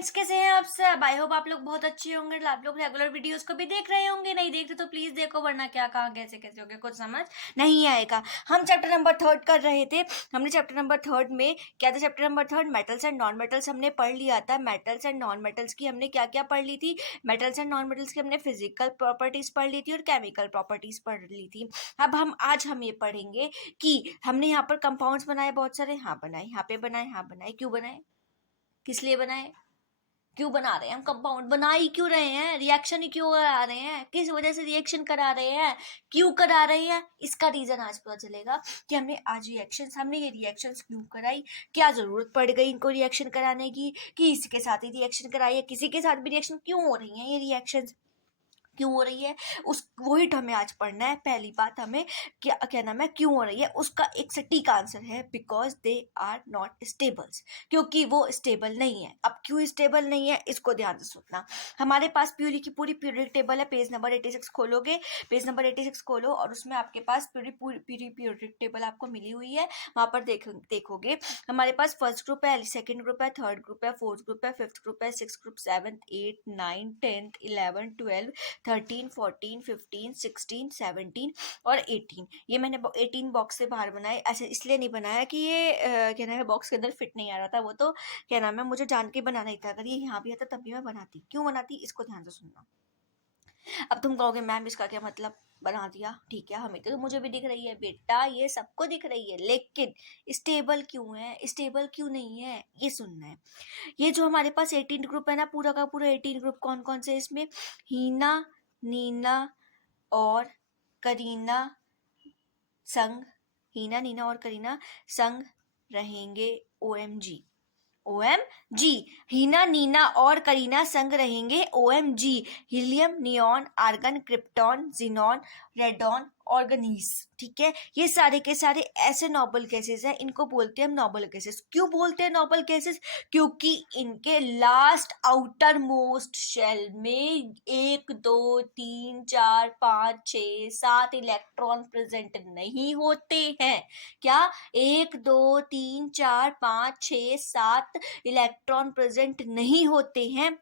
Friends, कैसे हैं आप सब? आई होप आप लोग बहुत अच्छे होंगे। आप लोग रेगुलर वीडियोस को भी देख रहे होंगे। नहीं देखते तो प्लीज देखो, वरना क्या कहाँ कैसे कैसे हो गया कुछ समझ नहीं आएगा। हम चैप्टर नंबर थर्ड कर रहे थे। हमने चैप्टर नंबर थर्ड में क्या था? Chapter number third metals and non metals हमने पढ़ लिया था। मेटल्स एंड नॉन मेटल्स की हमने क्या क्या पढ़ ली थी? मेटल्स एंड नॉन मेटल्स की हमने फिजिकल प्रॉपर्टीज पढ़ ली थी और केमिकल प्रॉपर्टीज पढ़ ली थी। अब आज हम ये पढ़ेंगे कि हमने यहाँ पर कंपाउंड्स बनाए बहुत सारे। हाँ बनाए, यहाँ पे बनाए, हाँ बनाए। क्यों बनाए? किस लिए बनाए? क्यों बना रहे हैं? हम कंपाउंड बना ही क्यों रहे हैं? रिएक्शन ही क्यों करा रहे हैं? किस वजह से रिएक्शन करा रहे हैं? क्यों करा रहे हैं? इसका रीजन आज पता चलेगा कि हमने ये रिएक्शंस क्यों कराई, क्या जरूरत पड़ गई इनको रिएक्शन कराने की, कि इसके साथ ही रिएक्शन कराई है, किसी के साथ भी रिएक्शन क्यों हो रही है, ये रिएक्शन क्यों हो रही है, उस वही हमें आज पढ़ना है। पहली बात हमें क्या क्या नाम है, क्यों हो रही है, उसका एक सटीक आंसर है because they are not stables, क्योंकि वो स्टेबल नहीं है। अब क्यों स्टेबल नहीं है इसको ध्यान से सुनना। हमारे पास प्यूरी की पूरी पीरियडिक टेबल है। पेज नंबर 86 खोलोगे, पेज नंबर 86 खोलो और उसमें आपके पास पूरी पूरी पीरियडिक टेबल आपको मिली हुई है। वहां पर देखोगे हमारे पास फर्स्ट ग्रुप है, सेकंड ग्रुप है, थर्ड ग्रुप है, फोर्थ ग्रुप है, फिफ्थ ग्रुप है, six group, seventh, eight, nine, 10th, 11, 12, 13, 14, 15, 16, 17 और 18। ये मैंने 18 बॉक्स से बाहर बनाए। ऐसे इसलिए नहीं बनाया कि ये क्या नाम है बॉक्स के अंदर फिट नहीं आ रहा था। वो तो क्या नाम है मुझे जान के बनाना ही था। अगर ये यहाँ भी आता तब भी मैं बनाती। क्यों बनाती इसको ध्यान से सुनना। अब तुम कहोगे मैम इसका क्या मतलब, बना दिया ठीक है, हमें तो मुझे भी दिख रही है बेटा, ये सबको दिख रही है, लेकिन स्टेबल क्यों है, स्टेबल क्यों नहीं है, ये सुनना है। ये जो हमारे पास 18 ग्रुप है ना, पूरा का पूरा 18 ग्रुप कौन कौन से इसमें? हीना, नीना और करीना संग, हीना, नीना और करीना संग रहेंगे। OMG, OMG, हीना, नीना और करीना संग रहेंगे। OMG, helium, neon, argon, krypton, xenon, radon, oganesson. ठीक है, ये सारे के सारे ऐसे नोबल गैसेस हैं, इनको बोलते हैं हम नोबल गैसेस। क्यों बोलते हैं नोबल गैसेस? क्योंकि इनके लास्ट आउटर मोस्ट शेल में 1 2 3 4 5 6 7 इलेक्ट्रॉन प्रेजेंट नहीं होते हैं। क्या? 1 2 3 4 5 6 7 इलेक्ट्रॉन प्रेजेंट नहीं होते हैं।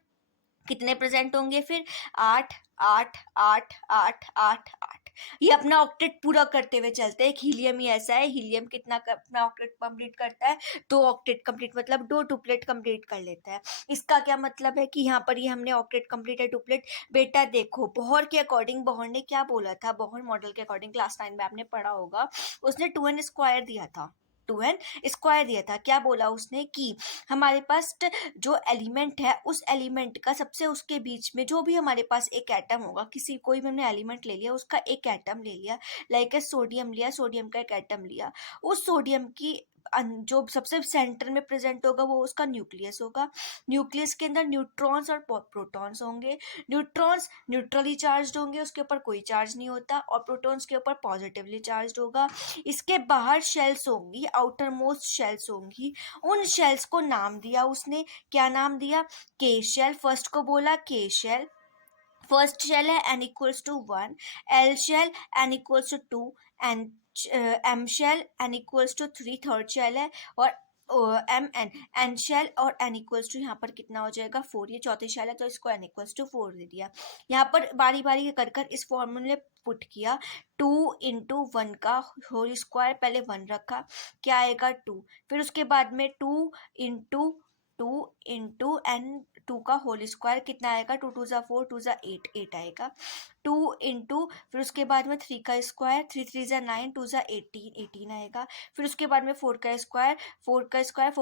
कितने प्रेजेंट होंगे फिर? 8 8 8 8 8 8। ये अपना ऑक्टेट पूरा करते हुए चलते हैं। हीलियम ही ऐसा है, हीलियम कितना अपना ऑक्टेट कंप्लीट करता है? 2 ऑक्टेट कंप्लीट, मतलब 2 डुप्लेट कंप्लीट कर लेता है। इसका क्या मतलब है कि यहाँ पर ये हमने ऑक्टेट कंप्लीट है, डुप्लेट। बेटा देखो, बोहर के अकॉर्डिंग, बोहर ने क्या बोला था? बोहर मॉडल के अकॉर्डिंग क्लास 9 में आपने पढ़ा होगा, उसने 2n² दिया था। 2n² दिया था। क्या बोला उसने कि हमारे पास जो एलिमेंट है, उस एलिमेंट का सबसे उसके बीच में जो भी हमारे पास एक एटम होगा, किसी कोई भी हमने एलिमेंट ले लिया, उसका एक एटम ले लिया, लाइक सोडियम लिया, सोडियम का एक एटम लिया, उस सोडियम की जो सबसे सेंटर में प्रेजेंट होगा वो उसका न्यूक्लियस होगा। न्यूक्लियस के अंदर न्यूट्रॉन्स और प्रोटॉन्स होंगे। न्यूट्रॉन्स न्यूट्रली चार्ज होंगे, उसके ऊपर कोई चार्ज नहीं होता, और प्रोटॉन्स के ऊपर पॉजिटिवली चार्ज होगा। इसके बाहर शेल्स होंगी, आउटर मोस्ट शेल्स होंगी। उन शेल्स को नाम दिया उसने। क्या नाम दिया? के शेल। फर्स्ट को बोला के शेल। फर्स्ट शेल है n=1, L शेल n=2, एन M शेल n=3, थर्ड शेल है, और एन शेल और n= यहाँ पर कितना हो जाएगा? 4। ये चौथे शेल है तो इसको n=4 दे दिया। यहाँ पर बारी बारी कर कर इस फॉर्मूले पुट किया। 2 × 1 का होल स्क्वायर, पहले 1 रखा, क्या आएगा? 2। फिर उसके बाद में 2 का होल स्क्वायर कितना आएगा? 2 × 2 = 4, 2 × 8, 8 आएगा। 2 फिर उसके बाद में 3 का स्क्वायर, 3 3 × 9, 2 × 18, 18 आएगा। फिर उसके बाद में 4 का स्क्वायर, 4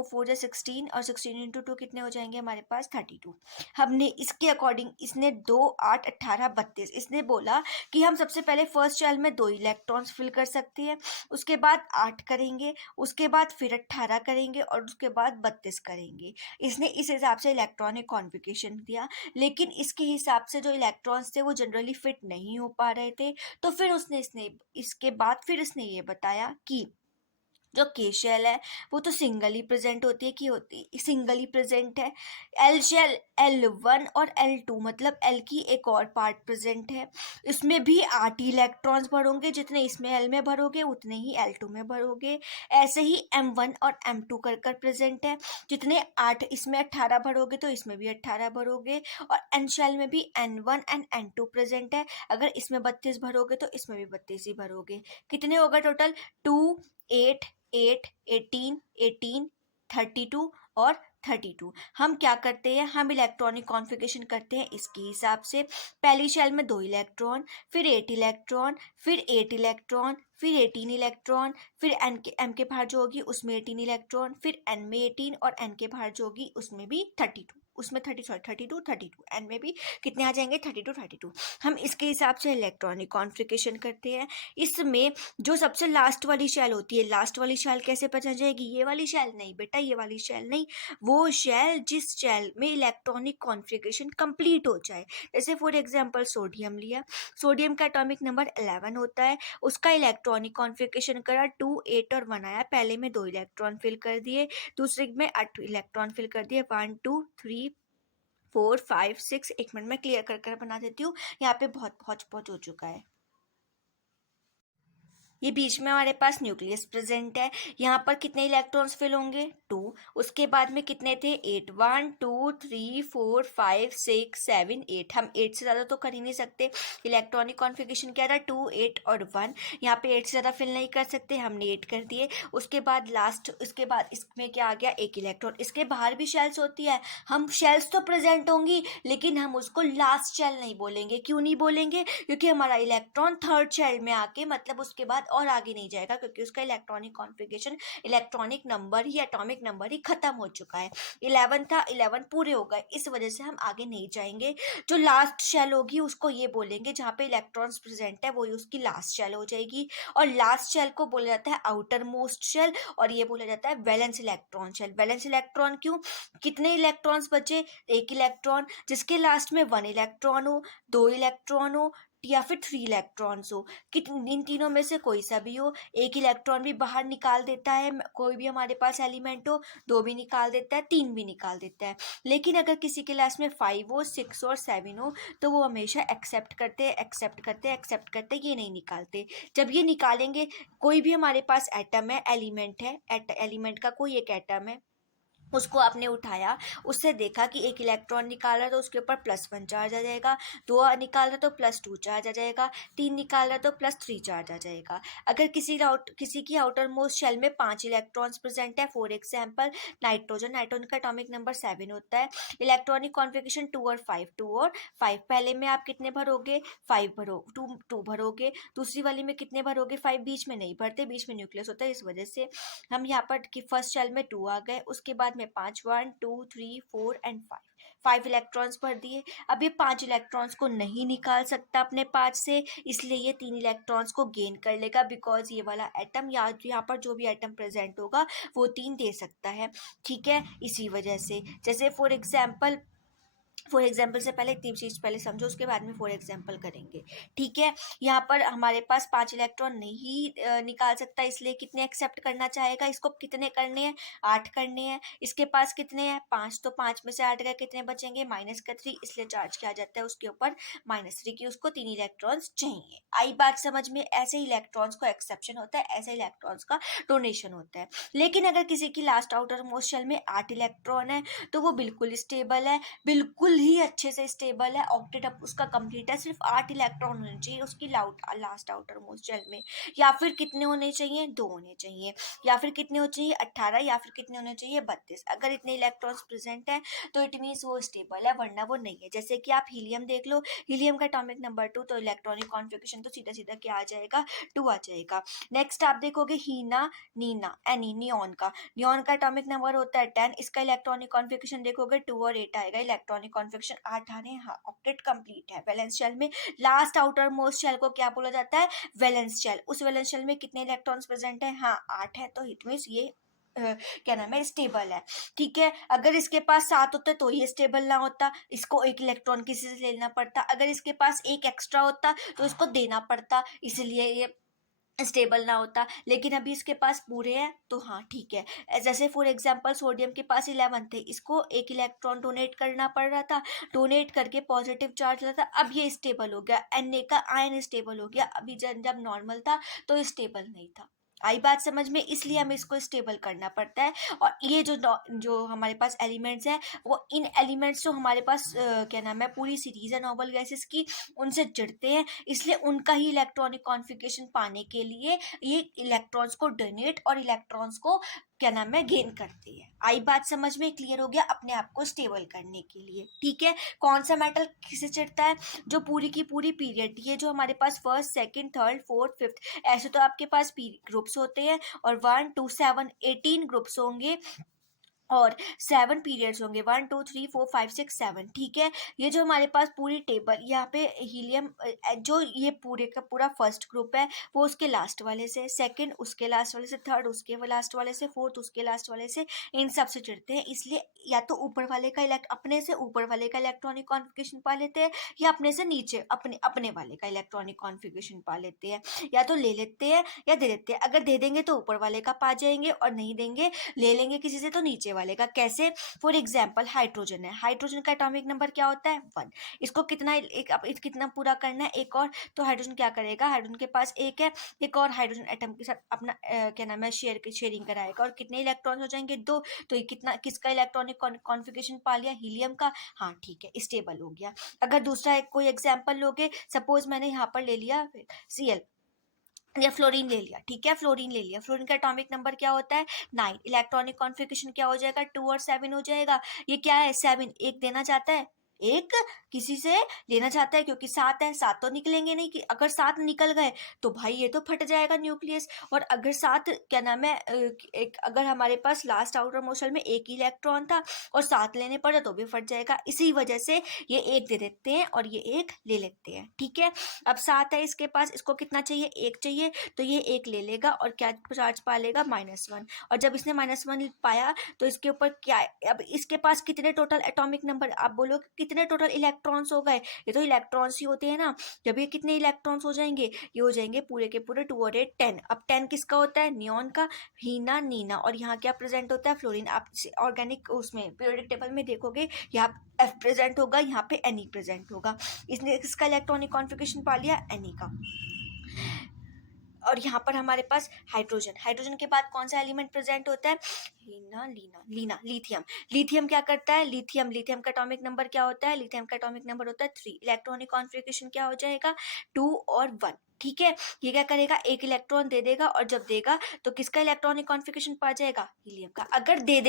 4 × 16, और 16 × 2 कितने हो जाएंगे हमारे पास? 32। हमने इसके अकॉर्डिंग, इसने 2 8 18 32, इसने बोला कि हम सबसे पहले फर्स्ट शेल में 2 इलेक्ट्रॉन्स फिल कर सकते हैं, उसके बाद 8 करेंगे, उसके बाद फिर 18 करेंगे, और उसके बाद 32 करेंगे। इसने इस हिसाब से इलेक्ट्रॉनिक कॉन्फ़िगरेशन दिया, लेकिन इसके हिसाब से जो इलेक्ट्रॉन्स थे वो जनरली फिट नहीं हो पा रहे थे। तो फिर इसके बाद फिर इसने ये बताया कि जो के शेल है वो तो सिंगली प्रेजेंट होती है कि होती सिंगली प्रेजेंट है। एल शेल L1 और L2 मतलब L की एक और पार्ट प्रेजेंट है, इसमें भी 8 इलेक्ट्रॉन्स भरोगे, जितने इसमें L में भरोगे उतने ही L2 में भरोगे। ऐसे ही M1 और M2 कर कर प्रेजेंट है, जितने 8 इसमें 18 भरोगे तो इसमें भी 18 भरोगे। और N शेल में भी N1 एंड N2 प्रेजेंट है, अगर इसमें 32 भरोगे तो इसमें भी 32 ही भरोगे। कितने होगा टोटल? 2 8 8 18 18 32 और 32। हम क्या करते हैं, हम इलेक्ट्रॉनिक कॉन्फ़िगरेशन करते हैं इसके हिसाब से। पहली शेल में 2 इलेक्ट्रॉन, फिर 8 इलेक्ट्रॉन, फिर 8 इलेक्ट्रॉन, फिर 18 इलेक्ट्रॉन, फिर एम के बाहर जो होगी उसमें 18 इलेक्ट्रॉन, फिर एन में 18 और एन के बाहर जो होगी उसमें भी 32, उसमें 32 एन में भी कितने आ जाएंगे? 32। हम इसके हिसाब से इलेक्ट्रॉनिक कॉन्फ़िगरेशन करते हैं। इसमें जो सबसे लास्ट वाली शेल होती है, लास्ट वाली शेल कैसे पता जाएगी? ये वाली शेल नहीं बेटा, ये वाली शेल नहीं, वो शेल जिस शेल में इलेक्ट्रॉनिक कॉन्फ़िगरेशन कंप्लीट हो जाए। जैसे फॉर एग्जांपल सोडियम लिया, सोडियम का एटॉमिक नंबर 11 होता है, उसका इलेक्ट्रॉनिक कॉन्फ़िगरेशन करा 2 8 और 1 आया, पहले में 2 इलेक्ट्रॉन फिल कर दिए, दूसरे में 8 इलेक्ट्रॉन फिल कर दिए, 1 2 3 4 5 6। एक मिनट में क्लियर कर बना देती हूँ, यहाँ पे बहुत बहुत हो चुका है। ये बीच में हमारे पास न्यूक्लियस प्रेजेंट है, यहाँ पर कितने इलेक्ट्रॉन्स फिल होंगे? 2। उसके बाद में कितने थे? 8 1 2 3 4 5 6 7 8। हम 8 से ज़्यादा तो कर ही नहीं सकते, इलेक्ट्रॉनिक कॉन्फ़िगरेशन क्या था? 2 8 और 1। यहाँ पे 8 से ज़्यादा फिल नहीं कर सकते, हमने 8 कर दिए। उसके बाद लास्ट, इसके बाद इसमें क्या आ गया? 1 इलेक्ट्रॉन। इसके बाहर भी शेल्स होती है, हम शेल्स तो प्रेजेंट होंगी लेकिन हम उसको लास्ट शेल नहीं बोलेंगे। क्यों नहीं बोलेंगे? क्योंकि हमारा इलेक्ट्रॉन थर्ड शेल में आके मतलब उसके बाद और आगे नहीं जाएगा, क्योंकि उसका इलेक्ट्रॉनिक कॉन्फ़िगरेशन, इलेक्ट्रॉनिक नंबर ही, एटॉमिक नंबर ही खत्म हो चुका है। 11 था, 11 पूरे हो गए, इस वजह से हम आगे नहीं जाएंगे। जो लास्ट शेल होगी उसको ये बोलेंगे, जहाँ पे इलेक्ट्रॉन्स प्रेजेंट है वही उसकी लास्ट शेल हो जाएगी। और लास्ट शेल को बोला जाता है आउटर मोस्ट शेल, और ये बोला जाता है valence electron shell. Valence electron क्यों? कितने इलेक्ट्रॉन्स बचे? 1 इलेक्ट्रॉन, जिसके लास्ट में 1 इलेक्ट्रॉन हो, 2 इलेक्ट्रॉन हो या फिर 3 इलेक्ट्रॉन्स हो, इन तीनों में से कोई सा भी हो। 1 इलेक्ट्रॉन भी बाहर निकाल देता है, कोई भी हमारे पास एलिमेंट हो, 2 भी निकाल देता है, 3 भी निकाल देता है। लेकिन अगर किसी के लास्ट में 5 हो, 6 और 7 हो तो वो हमेशा एक्सेप्ट करते, ये नहीं निकालते। जब ये निकालेंगे, कोई भी हमारे पास एटम है, एलिमेंट है, एलिमेंट का कोई एक एटम है, उसको आपने उठाया, उससे देखा कि 1 इलेक्ट्रॉन निकाला तो उसके ऊपर +1 चार्ज आ जाएगा, 2 निकाला तो +2 चार्ज आ जाएगा, 3 निकाला तो +3 चार्ज आ जाएगा। अगर किसी की आउटर मोस्ट शेल में 5 इलेक्ट्रॉन्स प्रेजेंट है, फॉर एग्जांपल नाइट्रोजन का एटॉमिक नंबर 7 होता है, इलेक्ट्रॉनिक कॉन्फ़िगरेशन 2 और 5। पहले में आप कितने भरोगे? 5 भरो, 2 भरोगे। दूसरी वाली में कितने भरोगे? 5 बीच में नहीं भरते, बीच में न्यूक्लियस होता है, इस वजह से हम यहाँ पर कि फर्स्ट शेल में 2 आ गए, उसके बाद में 5 1 2 3 4 एंड 5 इलेक्ट्रॉन्स भर दिए। अब ये 5 इलेक्ट्रॉन्स को नहीं निकाल सकता अपने पास से, इसलिए ये 3 इलेक्ट्रॉन्स को गेन कर लेगा, बिकॉज ये वाला एटम या यहाँ पर जो भी एटम प्रेजेंट होगा वो 3 दे सकता है। ठीक है, इसी वजह से जैसे फॉर एग्जाम्पल से पहले तीन चीज पहले समझो, उसके बाद में फॉर एग्जाम्पल करेंगे। ठीक है, यहाँ पर हमारे पास 5 इलेक्ट्रॉन नहीं निकाल सकता, इसलिए कितने एक्सेप्ट करना चाहेगा? इसको कितने करने हैं? 8 करने हैं। इसके पास कितने हैं? 5, तो 5 में से 8 गए, कितने बचेंगे? -3, इसलिए चार्ज किया जाता है उसके ऊपर -3 की, उसको 3 इलेक्ट्रॉन्स चाहिए। आई बात समझ में? ऐसे इलेक्ट्रॉन्स को एक्सेप्शन होता है, ऐसे इलेक्ट्रॉन्स का डोनेशन होता है। लेकिन अगर किसी की लास्ट आउटर मोस्ट शेल में 8 इलेक्ट्रॉन है तो वो बिल्कुल स्टेबल है, बिल्कुल ही अच्छे से स्टेबल है, ऑक्टेट अप उसका कंप्लीट है, सिर्फ 8 इलेक्ट्रॉन होने चाहिए उसकी लास्ट आउटर मोस्ट शेल में। या फिर कितने होने चाहिए? 2 होने चाहिए। या फिर कितने होने चाहिए? 18। या फिर कितने होने चाहिए? 32। अगर इतने इलेक्ट्रॉन्स प्रेजेंट है तो इट मीन्स वो स्टेबल है, वरना वो नहीं है। जैसे कि आप हीलियम देख लो, हीलियम का एटॉमिक नंबर 2, तो इलेक्ट्रॉनिक कॉन्फ़िगरेशन तो सीधा सीधा क्या आ जाएगा? 2 आ जाएगा। नेक्स्ट आप देखोगे हीना नीना एनी नियॉन का एटॉमिक नंबर होता है 10, इसका इलेक्ट्रॉनिक कॉन्फ़िगरेशन देखोगे 2 और 8 आएगा, इलेक्ट्रॉनिक कॉन्फ़िगरेशन 8 आने, हाँ ऑक्टेट कंप्लीट है। वैलेंस शेल में लास्ट आउटर मोस्ट शेल को क्या बोला जाता है? Valence shell. उस वैलेंस शेल में कितने इलेक्ट्रॉन्स प्रेजेंट है? हाँ 8 है, तो इट मींस ये क्या नाम है? स्टेबल है। ठीक है, अगर इसके पास 7 होता तो ये स्टेबल ना होता, इसको 1 इलेक्ट्रॉन किसी से लेना पड़ता, अगर इसके पास 1 एक्स्ट्रा होता तो इसको देना पड़ता, इसलिए ये स्टेबल ना होता, लेकिन अभी इसके पास पूरे हैं तो हाँ ठीक है। जैसे फॉर एग्जांपल सोडियम के पास 11 थे, इसको एक इलेक्ट्रॉन डोनेट करना पड़ रहा था, डोनेट करके पॉजिटिव चार्ज होता था, अब ये स्टेबल हो गया, Na का आयन स्टेबल हो गया। अभी जब नॉर्मल था तो स्टेबल नहीं था। आई बात समझ में, इसलिए हमें इसको स्टेबल करना पड़ता है। और ये जो हमारे पास एलिमेंट्स हैं, वो इन एलिमेंट्स जो हमारे पास क्या नाम है, पूरी सीरीज है नोबल गैसेस की, उनसे जुड़ते हैं, इसलिए उनका ही इलेक्ट्रॉनिक कॉन्फ़िगरेशन पाने के लिए ये इलेक्ट्रॉन्स को डोनेट और इलेक्ट्रॉन्स को क्या नाम है, गेन करती है। आई बात समझ में, क्लियर हो गया, अपने आप को स्टेबल करने के लिए। ठीक है, कौन सा मेटल किसे चिढ़ता है? जो पूरी की पूरी पीरियड, ये जो हमारे पास first second third fourth fifth, ऐसे तो आपके पास ग्रुप्स होते हैं, और 1 2 7 18 ग्रुप्स होंगे, और 7 पीरियड्स होंगे, 1 2 3 4 5 6 7। ठीक है, ये जो हमारे पास पूरी टेबल, यहाँ पे हीलियम जो ये पूरे का पूरा फर्स्ट ग्रुप है, वो उसके लास्ट वाले से, सेकंड उसके लास्ट वाले से, थर्ड उसके लास्ट वाले से, फोर्थ उसके लास्ट वाले से, इन सब से जुड़ते हैं। इसलिए या तो ऊपर वाले का अपने से ऊपर वाले का इलेक्ट्रॉनिक कॉन्फ़िगरेशन पा लेते हैं, या अपने से नीचे अपने अपने वाले का इलेक्ट्रॉनिक कॉन्फ़िगरेशन पा लेते हैं। या तो ले लेते हैं या दे देते हैं। अगर दे देंगे तो ऊपर वाले का पा जाएंगे, और नहीं देंगे, ले लेंगे किसी से, तो नीचे वाले का। कैसे? फॉर एग्जाम्पल हाइड्रोजन है, हाइड्रोजन का एटॉमिक नंबर क्या होता है? 1। इसको कितना पूरा करना है? एक और। तो हाइड्रोजन क्या करेगा? हाइड्रोजन के पास एक है, एक और हाइड्रोजन एटम के साथ अपना क्या नाम है, शेयरिंग कराएगा, और कितने इलेक्ट्रॉन हो जाएंगे? 2। तो ये किसका इलेक्ट्रॉनिक कॉन्फ़िगरेशन पा लिया? हीलियम का। हाँ ठीक है, स्टेबल हो गया। अगर दूसरा एक कोई एग्जाम्पल लोगे, सपोज मैंने यहाँ पर ले लिया Cl या फ्लोरीन ले लिया। ठीक है, फ्लोरीन ले लिया, फ्लोरीन का एटॉमिक नंबर क्या होता है? 9। इलेक्ट्रॉनिक कॉन्फ़िगरेशन क्या हो जाएगा? 2 और 7 हो जाएगा। ये क्या है? 7 एक देना चाहता है, एक किसी से लेना चाहता है, क्योंकि 7 है, 7 तो निकलेंगे नहीं, कि अगर 7 निकल गए तो भाई ये तो फट जाएगा न्यूक्लियस। और अगर 7 क्या नाम है, एक अगर हमारे पास लास्ट आउटर मोस्ट में एक ही इलेक्ट्रॉन था और 7 लेने पड़े तो भी फट जाएगा। इसी वजह से ये एक दे देते हैं और ये एक ले लेते हैं। ठीक है, अब 7 है इसके पास, इसको कितना चाहिए? एक चाहिए, तो ये एक ले लेगा और क्या चार्ज पा लेगा? -1। और जब इसने -1 पाया तो इसके ऊपर क्या है? अब इसके पास कितने टोटल एटॉमिक नंबर? आप बोलो कितने टोटल इलेक्ट्रॉन्स हो गए? ये तो इलेक्ट्रॉन्स ही होते हैं ना। जब ये कितने इलेक्ट्रॉन्स हो जाएंगे? ये हो जाएंगे पूरे के पूरे 2 और 8 10। अब 10 किसका होता है? नियॉन का, हीना, नीना। और यहाँ क्या प्रेजेंट होता है? फ्लोरीन। आप ऑर्गेनिक उसमें पीरियोडिक टेबल में देखोगे, यहाँ F प्रेजेंट होगा, यहाँ पे Ne प्रेजेंट होगा। इसने किसका इलेक्ट्रॉनिक कॉन्फ़िगरेशन पा लिया? Ne का। और यहाँ पर हमारे पास हाइड्रोजन, हाइड्रोजन के बाद कौन सा एलिमेंट प्रेजेंट होता है? लीना, लीना, लीना, लिथियम। लिथियम क्या करता है? लिथियम का एटॉमिक नंबर क्या होता है? लिथियम का एटॉमिक नंबर होता है 3। इलेक्ट्रॉनिक कॉन्फ़िगरेशन क्या हो जाएगा? 2 और 1। ठीक है, ये क्या करेगा? एक इलेक्ट्रॉन दे देगा, और जब देगा तो किसका इलेक्ट्रॉनिक कॉन्फ़िगरेशन पा जाएगा? हीलियम का। अगर दे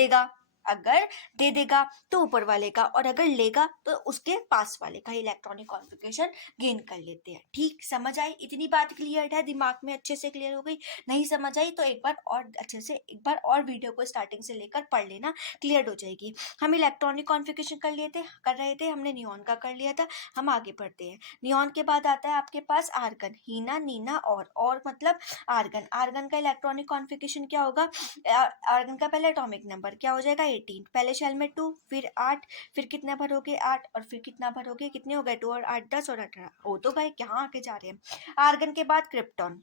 देगा तो ऊपर वाले का, और अगर लेगा तो उसके पास वाले का इलेक्ट्रॉनिक कॉन्फ़िगरेशन गेन कर लेते हैं। ठीक, समझ आई? इतनी बात क्लियर है? दिमाग में अच्छे से क्लियर हो गई? नहीं समझ आई तो एक बार और वीडियो को स्टार्टिंग से लेकर पढ़ लेना, क्लियर हो जाएगी। हम इलेक्ट्रॉनिक कॉन्फ़िगरेशन कर रहे थे, हमने नियॉन का कर लिया था। हम आगे बढ़ते हैं। नियॉन के बाद आता है आपके पास आर्गन, हीना, नीना, और मतलब आर्गन। आर्गन का इलेक्ट्रॉनिक कॉन्फ़िगरेशन क्या होगा? आर्गन का पहले एटॉमिक नंबर क्या हो जाएगा? 18। पहले शेल में 2, फिर 8, फिर कितना भरोगे? 8, और फिर कितना भरोगे? कितने हो गए? 2 और 8 10 और 18। हो तो गए, कहाँ आके जा रहे हैं। आर्गन के बाद क्रिप्टॉन,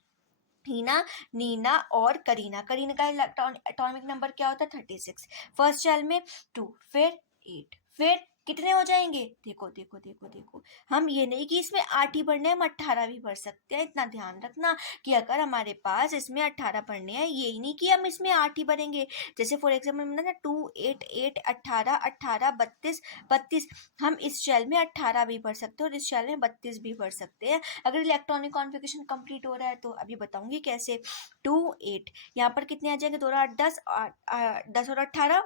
हीना, नीना और करीना। करीना का एटॉमिक नंबर क्या होता है? 36। फर्स्ट शेल में 2, फिर 8, फिर कितने हो जाएंगे? देखो देखो देखो देखो, हम ये नहीं कि इसमें 8 ही भरने हैं, हम 18 भी भर सकते हैं। इतना ध्यान रखना कि अगर हमारे पास इसमें 18 भरने हैं, ये ही नहीं कि हम इसमें 8 ही भरेंगे। जैसे फॉर एग्जाम्पल मैंने ना 2 8 8 18 18 32 32, हम इस शेल में 18 भी भर सकते हैं और इस शेल में 32 भी भर सकते हैं, अगर इलेक्ट्रॉनिक कॉन्फ़िगरेशन कंप्लीट हो रहा है तो। अभी बताऊंगी कैसे। 2 8, यहाँ पर कितने आ जाएंगे? 2 और 8 10, 10 और 18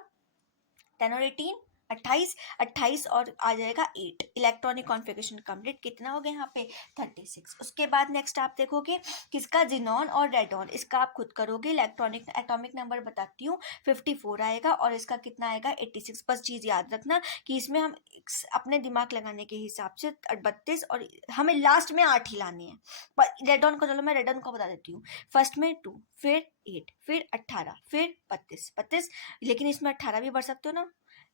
10 और 18 28, 28 और आ जाएगा 8। Electronic configuration complete. कितना हो गया यहाँ पे? 36। उसके बाद नेक्स्ट आप देखोगे किसका? जिनॉन और रेडॉन। इसका आप खुद करोगे, इलेक्ट्रॉनिक एटॉमिक नंबर बताती हूँ, 54 आएगा, और इसका कितना आएगा? 86। बस चीज़ याद रखना कि इसमें हम अपने दिमाग लगाने के हिसाब से 32, और हमें लास्ट में 8 ही लाने हैं। पर रेडॉन को, चलो मैं रेडॉन को बता देती हूँ। फर्स्ट में 2, फिर 8, फिर 18, फिर 32, लेकिन इसमें 18 भी भर सकते हो ना,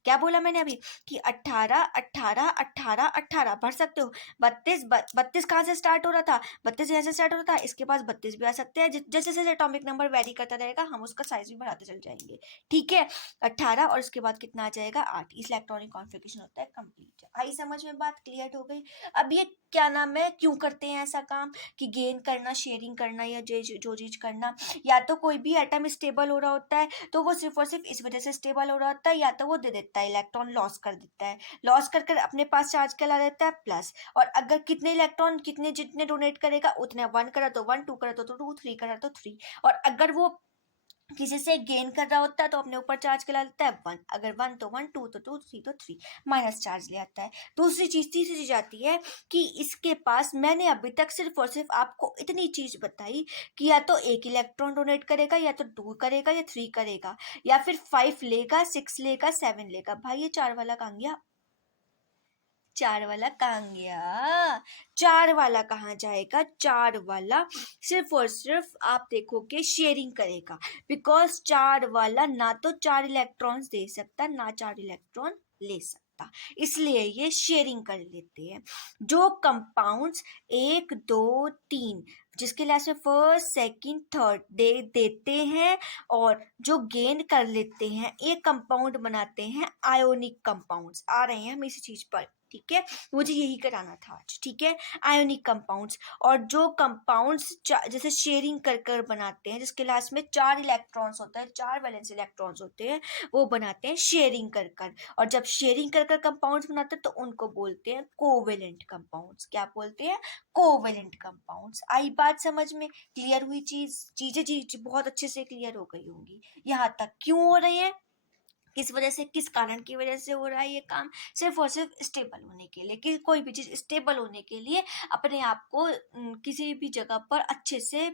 क्या बोला मैंने अभी कि 18 18 18 18 भर सकते हो। 32 32 कहाँ से स्टार्ट हो रहा था, 32 यहाँ से स्टार्ट हो रहा था, इसके पास 32 भी आ सकते हैं। जैसे जैसे एटॉमिक नंबर वेरी करता रहेगा हम उसका साइज भी बढ़ाते चल जाएंगे। ठीक है, 18 और उसके बाद कितना आ जाएगा 8। इस इलेक्ट्रॉनिक कॉन्फ़िगरेशन होता है कंप्लीट। आई समझ में बात, क्लियर हो गई। अब ये क्या नाम है, क्यों करते हैं ऐसा काम कि गेन करना, शेयरिंग करना या जो चीज करना, या तो कोई भी एटम स्टेबल हो रहा होता है तो वो सिर्फ और सिर्फ इस वजह से स्टेबल हो रहा होता है, या तो वो दे देता है इलेक्ट्रॉन लॉस कर देता है, लॉस कर कर अपने पास चार्ज क्या ला देता है प्लस। और अगर कितने इलेक्ट्रॉन कितने जितने डोनेट करेगा उतने, 1 करा तो 1, 2 करा तो 2, 3 करा तो 3। और अगर वो किसी से गेन कर रहा होता है तो अपने ऊपर चार्ज क्या लेता है 1, अगर 1 तो 1, 2 तो 2, 3 तो 3, माइनस चार्ज ले आता है। दूसरी चीज, तीसरी चीज आती है कि इसके पास, मैंने अभी तक सिर्फ और सिर्फ आपको इतनी चीज बताई कि या तो 1 इलेक्ट्रॉन डोनेट करेगा, या तो 2 करेगा, या 3 करेगा, या फिर 5 लेगा, 6 लेगा, 7 लेगा। भाई ये 4 वाला कहाँ गया, 4 वाला कहाँ गया, 4 वाला कहाँ जाएगा, 4 वाला सिर्फ और सिर्फ आप देखोगे शेयरिंग करेगा। बिकॉज 4 वाला ना तो 4 इलेक्ट्रॉन्स दे सकता, ना 4 इलेक्ट्रॉन ले सकता, इसलिए ये शेयरिंग कर लेते हैं। जो कंपाउंड्स 1 2 3 जिसके लास्ट में फर्स्ट सेकंड थर्ड दे देते हैं और जो गेन कर लेते हैं, एक कंपाउंड बनाते हैं आयोनिक कंपाउंड्स। आ रहे हैं हम इसी चीज पर, ठीक है, मुझे यही कराना था आज। ठीक है, आयोनिक कंपाउंड्स। और जो कंपाउंड्स जैसे शेयरिंग कर कर बनाते हैं, जिसके लास्ट में 4 इलेक्ट्रॉन्स होता है, 4 वैलेंस इलेक्ट्रॉन्स होते हैं, वो बनाते हैं शेयरिंग कर कर। और जब शेयरिंग कर कर कंपाउंड्स बनाते हैं तो उनको बोलते हैं कोवेलेंट कंपाउंड्स। क्या बोलते हैं, कोवेलेंट कंपाउंड्स। आई बात समझ में, क्लियर हुई चीजें बहुत अच्छे से क्लियर हो गई होंगी। यहाँ तक क्यों हो रही है, किस वजह से, किस कारण की वजह से हो रहा है ये काम, सिर्फ और सिर्फ स्टेबल होने के लिए। कि कोई भी चीज स्टेबल होने के लिए अपने आप को किसी भी जगह पर अच्छे से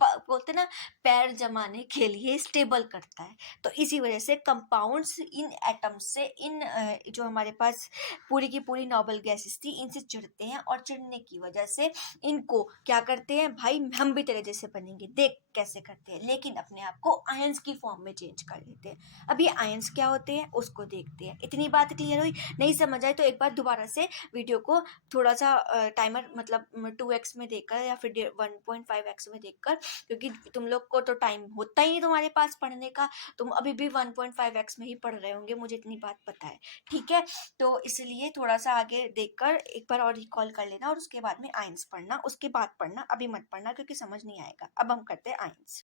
बोलते ना पैर जमाने के लिए स्टेबल करता है। तो इसी वजह से कंपाउंड्स इन एटम्स से, इन जो हमारे पास पूरी की पूरी नोबल गैसेस थी, इनसे चिढ़ते हैं। और चिढ़ने की वजह से इनको क्या करते हैं, भाई हम भी तेरे जैसे बनेंगे, देख कैसे करते हैं, लेकिन अपने आप को आयंस की फॉर्म में चेंज कर लेते हैं। अब ये आयंस क्या होते हैं उसको देखते हैं। इतनी बात क्लियर हुई, नहीं समझ आई तो एक बार दोबारा से वीडियो को थोड़ा सा टाइमर मतलब 2x में देखकर या फिर 1.5x में देखकर, क्योंकि तुम लोग को तो टाइम होता ही नहीं तुम्हारे पास पढ़ने का, तुम अभी भी 1.5x में ही पढ़ रहे होंगे, मुझे इतनी बात पता है। ठीक है, तो इसलिए थोड़ा सा आगे देखकर एक बार और रिकॉल कर लेना, और उसके बाद में आयंस पढ़ना, उसके बाद पढ़ना, अभी मत पढ़ना क्योंकि समझ नहीं आएगा। अब हम करते हैं आयंस।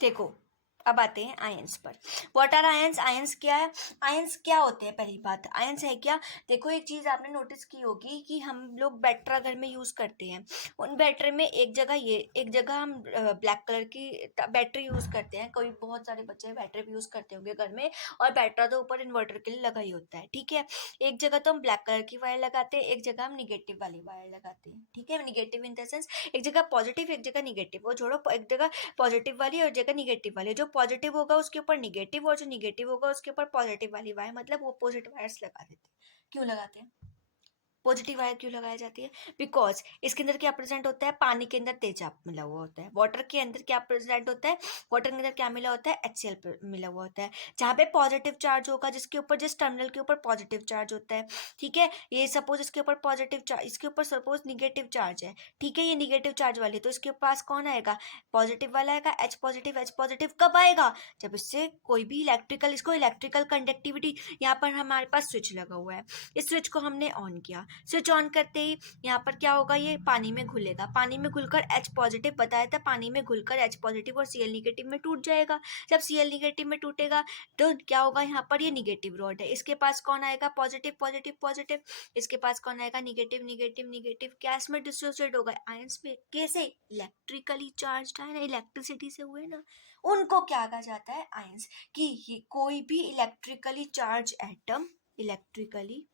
देखो अब आते हैं आयंस पर। व्हाट आर आयंस, आयंस क्या है, आयंस क्या होते हैं, पहली बात आयंस है क्या। देखो एक चीज आपने नोटिस की होगी कि हम लोग बैटर घर में यूज करते हैं, उन बैटर में एक जगह एक जगह हम ब्लैक कलर की बैटरी यूज करते हैं। कोई बहुत सारे बच्चे बैटरी भी यूज करते होंगे घर में, और बैटरा तो ऊपर इन्वर्टर के लिए लगा ही होता है। ठीक है, एक जगह तो हम ब्लैक कलर की वायर लगाते हैं, एक जगह हम निगेटिव वाली वायर लगाते हैं। ठीक है, निगेटिव इन द सेंस एक जगह पॉजिटिव एक जगह निगेटिव, वो छोड़ो, एक जगह पॉजिटिव वाली और जगह निगेटिव वाली। जो पॉजिटिव होगा उसके ऊपर निगेटिव, और जो निगेटिव होगा उसके ऊपर पॉजिटिव वाली वायर, मतलब वो अपोजिट वायर्स लगा देते हैं। क्यों लगाते हैं, पॉजिटिव वायर क्यों लगाई जाती है, बिकॉज इसके अंदर क्या प्रेजेंट होता है, पानी के अंदर तेजाब मिला हुआ होता है। वाटर के अंदर क्या प्रेजेंट होता है, वाटर के अंदर क्या मिला होता है, HCl मिला हुआ होता है। जहाँ पे पॉजिटिव चार्ज होगा, जिसके ऊपर, जिस टर्मिनल के ऊपर पॉजिटिव चार्ज होता है, ठीक है, ये सपोज इसके ऊपर पॉजिटिव चार्ज, इसके ऊपर सपोज निगेटिव चार्ज है, ठीक है, ये निगेटिव चार्ज वाली, तो इसके पास कौन आएगा, पॉजिटिव वाला आएगा, H पॉजिटिव। H पॉजिटिव कब आएगा, जब इससे कोई भी इलेक्ट्रिकल, इसको इलेक्ट्रिकल कंडक्टिविटी, यहाँ पर हमारे पास स्विच लगा हुआ है, इस स्विच को हमने ऑन किया, स्विच ऑन करते ही यहाँ पर क्या होगा, ये पानी में घुलेगा, पानी में घुलकर H पॉजिटिव बताया था, पानी में घुलकर H पॉजिटिव और Cl निगेटिव में टूट जाएगा। जब Cl निगेटिव में टूटेगा तो क्या होगा, यहाँ पर ये निगेटिव रॉड है, इसके पास कौन आएगा, पॉजिटिव पॉजिटिव पॉजिटिव, इसके पास कौन आएगा, निगेटिव निगेटिव निगेटिव। गैस में डिसोसिएट होगा आयंस में, कैसे, इलेक्ट्रिकली चार्ज है ना, इलेक्ट्रिसिटी से हुए ना, उनको क्या कहा जाता है, आयंस। कि ये कोई भी electrically charge atom, electrically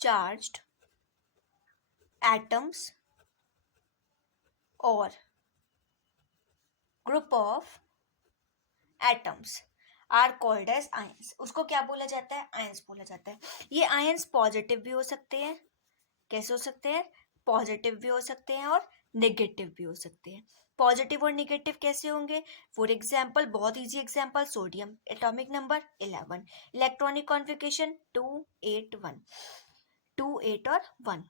charged atoms or group of atoms are called as ions। उसको क्या बोला जाता है, आयंस बोला जाता है। ये आयंस पॉजिटिव भी हो सकते हैं, कैसे हो सकते हैं, पॉजिटिव भी हो सकते हैं और नेगेटिव भी हो सकते हैं। पॉजिटिव और निगेटिव कैसे होंगे? फॉर एग्जाम्पल, बहुत easy example, sodium atomic number 11, electronic configuration 281, 2 8 और 1।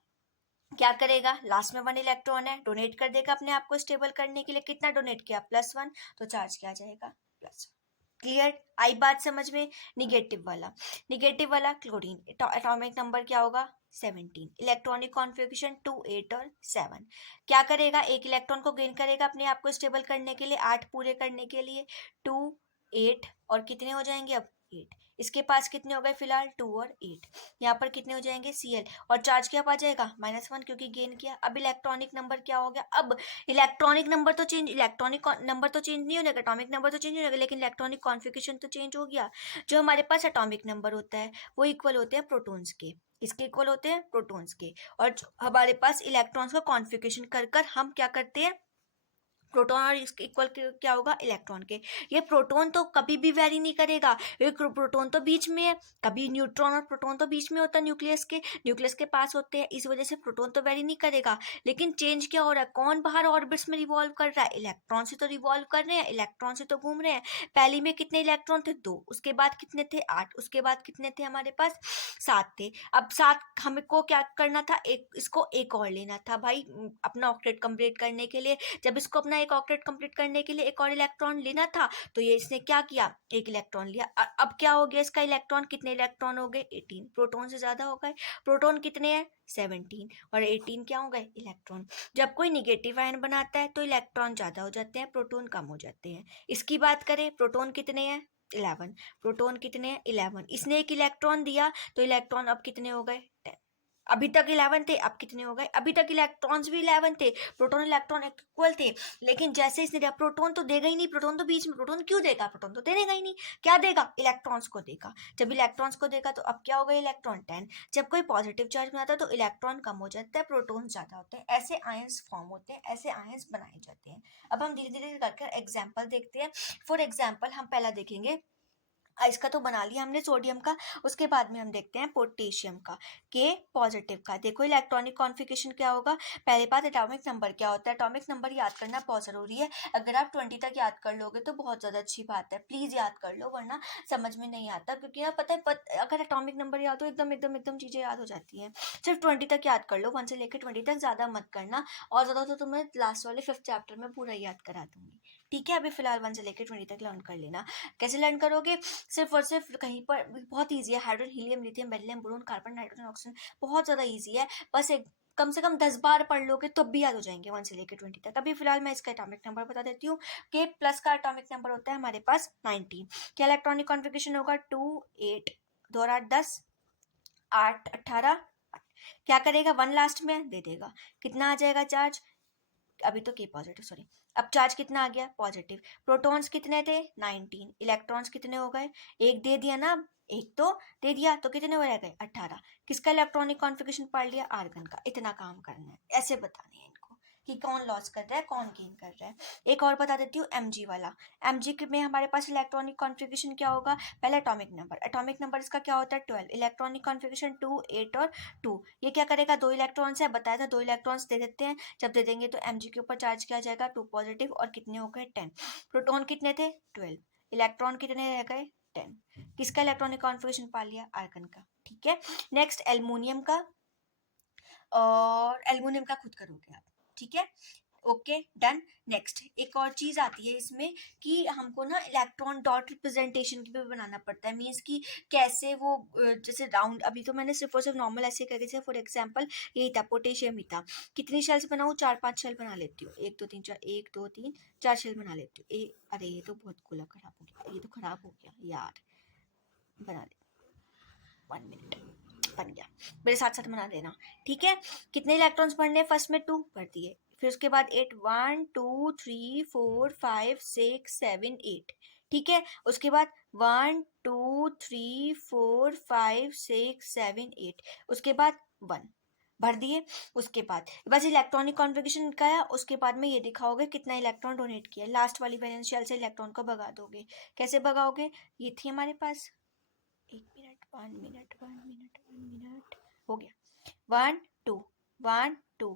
क्या करेगा? लास्ट में 1 इलेक्ट्रॉन है, डोनेट कर देगा अपने आप को स्टेबल करने के लिए। कितना डोनेट किया? +1, तो चार्ज क्या जाएगा? +1। क्लियर? आई बात समझ में? निगेटिव वाला क्लोरीन एटॉमिक नंबर क्या होगा? 17, इलेक्ट्रॉनिक कॉन्फ़िगरेशन 2 8 और 7। क्या करेगा? एक इलेक्ट्रॉन को गेन करेगा अपने आप को स्टेबल करने के लिए, 8 पूरे करने के लिए। 2 8 और कितने हो जाएंगे अब? 8। इसके पास कितने हो गए फिलहाल? 2 और 8। यहाँ पर कितने हो जाएंगे? Cl। और चार्ज क्या आ जाएगा? -1, क्योंकि गेन किया। अब इलेक्ट्रॉनिक नंबर क्या हो गया? अब इलेक्ट्रॉनिक नंबर तो चेंज, इलेक्ट्रॉनिक नंबर तो चेंज नहीं होगा, एटॉमिक नंबर तो चेंज नहीं होगा, लेकिन इलेक्ट्रॉनिक कॉन्फ़िगरेशन तो चेंज हो गया। जो हमारे पास एटॉमिक नंबर होता है वो इक्वल होते हैं प्रोटॉन्स के। किसके इक्वल होते हैं? प्रोटॉन्स के। और हमारे पास इलेक्ट्रॉन्स का कॉन्फ़िगरेशन कर कर हम क्या करते हैं? प्रोटॉन और इसके इक्वल क्या होगा? इलेक्ट्रॉन के। ये प्रोटॉन तो कभी भी वेरी नहीं करेगा, ये प्रोटॉन तो बीच में है। कभी न्यूट्रॉन और प्रोटॉन तो बीच में होता है, न्यूक्लियस के पास होते हैं, इस वजह से प्रोटॉन तो वेरी नहीं करेगा। लेकिन चेंज क्या हो रहा है? कौन बाहर ऑर्बिट्स में रिवॉल्व कर रहा है? इलेक्ट्रॉन से तो रिवॉल्व कर रहे हैं, इलेक्ट्रॉन से तो घूम रहे हैं। पहली में कितने इलेक्ट्रॉन थे? 2। उसके बाद कितने थे? 8। उसके बाद कितने थे हमारे पास? 7 थे। अब 7 हमको क्या करना था? इसको एक और लेना था भाई, अपना ऑक्टेट कंप्लीट करने के लिए। जब इसको अपना एक ऑक्टेट कंप्लीट करने के लिए एक और इलेक्ट्रॉन लेना था, तो ये इसने क्या किया? एक इलेक्ट्रॉन लिया। अब क्या हो गया इसका इलेक्ट्रॉन? कितने इलेक्ट्रॉन हो गए? 18। प्रोटॉन से ज्यादा हो गए। प्रोटॉन कितने हैं? 17। और 18 क्या हो गए? इलेक्ट्रॉन। जब कोई निगेटिव आयन बनाता है तो इलेक्ट्रॉन ज्यादा हो जाते हैं, प्रोटॉन कम हो जाते हैं। इसकी बात करें, प्रोटॉन कितने हैं? 11। प्रोटॉन कितने हैं? 11। इसने एक इलेक्ट्रॉन दिया, तो इलेक्ट्रॉन अब कितने हो गए? 10। अभी तक 11 थे, अब कितने हो गए? अभी तक इलेक्ट्रॉन्स भी 11 थे, प्रोटॉन इलेक्ट्रॉन इक्वल थे। लेकिन जैसे इसने दिया, प्रोटॉन तो देगा ही नहीं, प्रोटॉन तो बीच में, प्रोटॉन क्यों देगा? प्रोटॉन तो देगा ही नहीं। क्या देगा? इलेक्ट्रॉन्स को देगा। जब इलेक्ट्रॉन्स को देगा तो अब क्या हो गया? इलेक्ट्रॉन 10। जब कोई पॉजिटिव चार्ज बनाता है तो इलेक्ट्रॉन कम हो जाता है, प्रोटॉन ज्यादा होते हैं। ऐसे आयंस फॉर्म होते हैं, ऐसे आयंस बनाए जाते हैं। अब हम धीरे धीरे करके एग्जाम्पल देखते हैं। फॉर एग्जाम्पल हम पहला देखेंगे, इसका तो बना लिया हमने सोडियम का। उसके बाद में हम देखते हैं पोटेशियम का, के पॉजिटिव का। देखो इलेक्ट्रॉनिक कॉन्फ़िगरेशन क्या होगा। पहले बात, एटॉमिक नंबर क्या होता है? एटॉमिक नंबर याद करना बहुत जरूरी है। अगर आप 20 तक याद कर लोगे तो बहुत ज्यादा अच्छी बात है, प्लीज याद कर लो, वरना समझ में नहीं आता। क्योंकि ना पता है अगर एटॉमिक नंबर याद हो, एकदम एकदम एकदम चीजें याद हो जाती हैं। सिर्फ 20 तक याद कर लो, 1 से लेकर 20 तक, ज्यादा मत करना। और ज्यादा तो तुम्हें लास्ट वाले 5th चैप्टर में पूरा याद करा दूंगी। ठीक है, अभी फिलहाल 1 से लेकर 20 तक लर्न कर लेना। कैसे लर्न करोगे? सिर्फ और सिर्फ कहीं पर, बहुत ईजी है। Hydrogen, helium, lithium, beryllium, boron, carbon, nitrogen, oxygen, बहुत ज़्यादा ईजी है। बस एक कम से कम 10 बार पढ़ लोगे तो भी याद हो जाएंगे 1 से लेकर 20 तक। अभी फिलहाल मैं इसका एटॉमिक नंबर बता देती हूँ। के प्लस का एटॉमिक नंबर होता है हमारे पास 19। क्या इलेक्ट्रॉनिक कॉन्फ़िगरेशन होगा? 2 8 2 और 8 10, 8 18। क्या करेगा? 1 लास्ट में दे देगा। कितना आ जाएगा चार्ज? अभी तो के पॉजिटिव, सॉरी। अब चार्ज कितना आ गया? पॉजिटिव। प्रोटॉन्स कितने थे? 19। इलेक्ट्रॉन्स कितने हो गए? एक दे दिया ना, एक तो दे दिया, तो कितने हो रह गए? 18। किसका इलेक्ट्रॉनिक कॉन्फ़िगरेशन पढ़ लिया? आर्गन का। इतना काम करना है, ऐसे बताने हैं इनको कि कौन लॉस कर रहा है, कौन गेन कर रहा है। एक और बता देती हूँ, Mg वाला। Mg में हमारे पास इलेक्ट्रॉनिक कॉन्फ़िगरेशन क्या होगा? पहले एटॉमिक नंबर इसका क्या होता है? 12। इलेक्ट्रॉनिक कॉन्फ़िगरेशन 2 8 और 2। ये क्या करेगा? 2 इलेक्ट्रॉन्स है, बताया था 2 इलेक्ट्रॉन्स दे देते हैं। जब दे देंगे तो Mg के ऊपर चार्ज किया जाएगा 2 पॉजिटिव, और कितने हो गए? 10। प्रोटॉन कितने थे? 12। इलेक्ट्रॉन कितने रह गए? 10। किसका इलेक्ट्रॉनिक कॉन्फ़िगरेशन पा लिया? आर्गन का। ठीक है, नेक्स्ट एल्युमिनियम का। और एल्युमिनियम का खुद करोगे आप। ठीक है, ओके डन। नेक्स्ट एक और चीज आती है इसमें कि हमको ना इलेक्ट्रॉन डॉट रिप्रेजेंटेशन भी बनाना पड़ता है। मीन्स कि कैसे वो जैसे राउंड, अभी तो मैंने सिर्फ और सिर्फ नॉर्मल ऐसे करके, जैसे फॉर एग्जांपल यही था, पोटेशियम ही था। कितनी शेल्स बनाऊँ? 4-5 शेल बना लेती हूँ। 1 2 3 4, 1 2 3 4 शेल बना लेती हूँ। अरे ये तो बहुत खुला खराब हो गया, ये तो खराब हो गया यार। बना ले, 1 मिनट, बन गया। मेरे साथ साथ बना देना। ठीक है, कितने इलेक्ट्रॉन्स पढ़ने? फर्स्ट में 2 भर दिए, फिर उसके बाद 8, 1 2 3 4 5 6 7 8। ठीक है, उसके बाद 1 2 3 4 5 6 7 8, उसके बाद 1 भर दिए। उसके बाद बस इलेक्ट्रॉनिक कॉन्फ़िगरेशन का है। उसके बाद में ये दिखाओगे कितना इलेक्ट्रॉन डोनेट किया। लास्ट वाली वैलेंस शेल से इलेक्ट्रॉन को भगा दोगे। कैसे भगाओगे? ये थी हमारे पास, 1 मिनट, 1 मिनट, 1 मिनट, 1 मिनट, हो गया। 1 2 1 2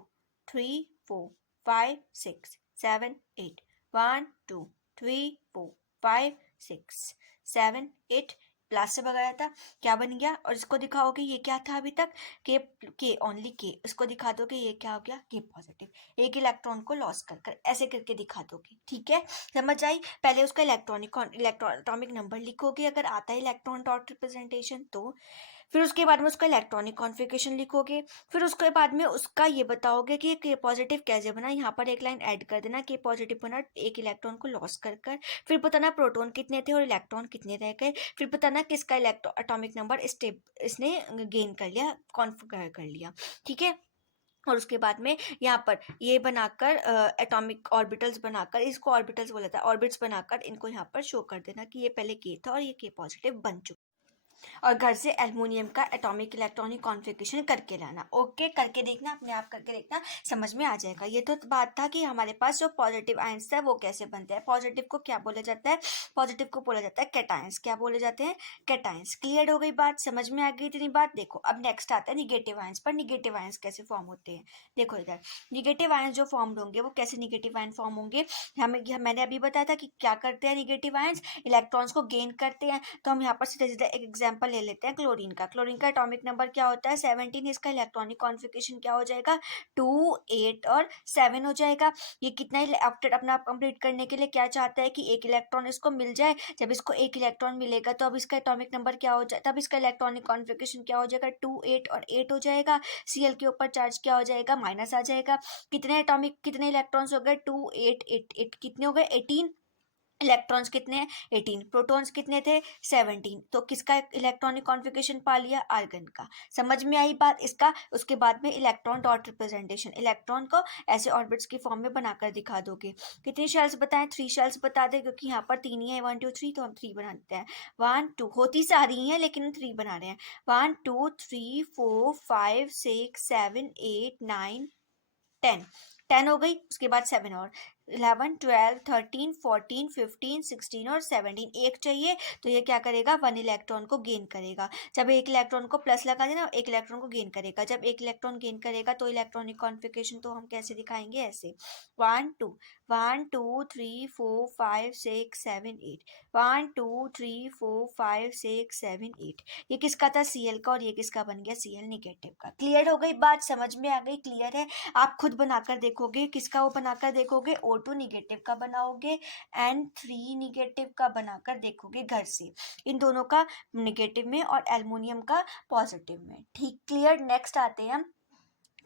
3 4 5 6 7 8 1 2 3 4 5 6 7 8 प्लस से भगाया था, क्या बन गया? और इसको दिखाओगे ये क्या था अभी तक, के ओनली के, इसको दिखा दोगे ये क्या हो गया, के पॉजिटिव, एक इलेक्ट्रॉन को लॉस कर कर ऐसे करके दिखा दोगे। ठीक है, समझ आई? पहले उसका इलेक्ट्रॉनिक नंबर लिखोगे अगर आता है इलेक्ट्रॉन डॉट रिप्रेजेंटेशन तो, फिर उसके बाद में उसका इलेक्ट्रॉनिक कॉन्फ़िगरेशन लिखोगे, फिर उसके बाद में उसका ये बताओगे कि के पॉजिटिव कैसे बना, यहाँ पर एक लाइन ऐड कर देना, के पॉजिटिव बना एक इलेक्ट्रॉन को लॉस कर कर, फिर बताना प्रोटॉन कितने थे और इलेक्ट्रॉन कितने रह गए, फिर बताना किसका एटॉमिक नंबर इसने गेन कर लिया, कॉन्फिगर कर लिया। ठीक है, और उसके बाद में यहाँ पर ये बनाकर एटॉमिक ऑर्बिटल्स बनाकर, इसको ऑर्बिटल्स बोला था, ऑर्बिट्स बनाकर इनको यहाँ पर शो कर देना कि ये पहले के था और ये के पॉजिटिव बन चुका, और घर से एल्युमिनियम का एटॉमिक इलेक्ट्रॉनिक कॉन्फ़िगरेशन करके लाना। ओके, करके देखना, अपने आप करके देखना, समझ में आ जाएगा। ये तो बात था कि हमारे पास जो पॉजिटिव आयंस है वो कैसे बनते हैं। पॉजिटिव को क्या बोला जाता है? पॉजिटिव को बोला जाता है कैटायंस। क्या बोले जाते हैं? कैटायंस। क्लियर हो गई बात, समझ में आ गई इतनी बात? देखो अब नेक्स्ट आता है निगेटिव आयंस पर। निगेटिव आयंस कैसे फॉर्म होते हैं, देखो इधर निगेटिव आयंस जो फॉर्म होंगे वो कैसे निगेटिव आयन फॉर्म होंगे, मैंने अभी बताया था कि क्या करते हैं निगेटिव आयंस, इलेक्ट्रॉन्स को गेन करते हैं। तो हम यहाँ पर सीधे सीधे एक एग्जाम्पल ले लेते हैं क्लोरीन का। क्लोरीन का एटॉमिक नंबर क्या होता है? 17। इसका इलेक्ट्रॉनिक कॉन्फ़िगरेशन क्या हो जाएगा? 2 8 और 7 हो जाएगा। ये कितना आफ्टर अपना कंप्लीट करने के लिए क्या चाहता है कि एक इलेक्ट्रॉन इसको मिल जाए। जब इसको एक इलेक्ट्रॉन मिलेगा तो अब इसका एटॉमिक नंबर क्या हो जाए, तब इसका इलेक्ट्रॉनिक कॉन्फ़िगरेशन क्या हो जाएगा? 2 8 और 8 हो जाएगा। Cl के ऊपर चार्ज क्या हो जाएगा? माइनस आ जाएगा। कितने इलेक्ट्रॉन्स हो गए? 2 8 8 8 कितने हो गए? 18। इलेक्ट्रॉन्स कितने हैं? 18। प्रोटॉन्स कितने थे? 17। तो किसका इलेक्ट्रॉनिक कॉन्फ़िगरेशन पा लिया? आर्गन का। समझ में आई बात? इसका उसके बाद में इलेक्ट्रॉन डॉट रिप्रेजेंटेशन, इलेक्ट्रॉन को ऐसे ऑर्बिट्स की फॉर्म में बनाकर दिखा दोगे। कितनी शेल्स बताएं? 3 शेल्स बता दें, क्योंकि यहाँ पर 3 ही है, 1 2 3, तो हम 3 बनाते हैं। 1 2 होती सारी हैं लेकिन 3 बना रहे हैं। 1 2 3 4 5 6 7 8 9 10। 10 हो गई, उसके बाद 7 और 11 12 13 14 15 16 और 17, एक चाहिए तो ये क्या करेगा? 1 इलेक्ट्रॉन को गेन करेगा। जब एक इलेक्ट्रॉन को प्लस लगा देना, एक इलेक्ट्रॉन को गेन करेगा। जब एक इलेक्ट्रॉन गेन करेगा तो इलेक्ट्रॉनिक कॉन्फ़िगरेशन तो हम कैसे दिखाएंगे? ऐसे 1 2 1 2 3 4 5 6 7 8 1 2 3 4 5 6 7 8। ये किसका था? Cl का। और ये किसका बन गया? Cl निगेटिव का। क्लियर हो गई बात? समझ में आ गई? क्लियर है? आप खुद बनाकर देखोगे, किसका वो बनाकर देखोगे? O2 निगेटिव का बनाओगे, N3 निगेटिव का बनाकर देखोगे घर से, इन दोनों का निगेटिव में और एल्युमिनियम का पॉजिटिव में। ठीक, क्लियर? नेक्स्ट आते हैं हम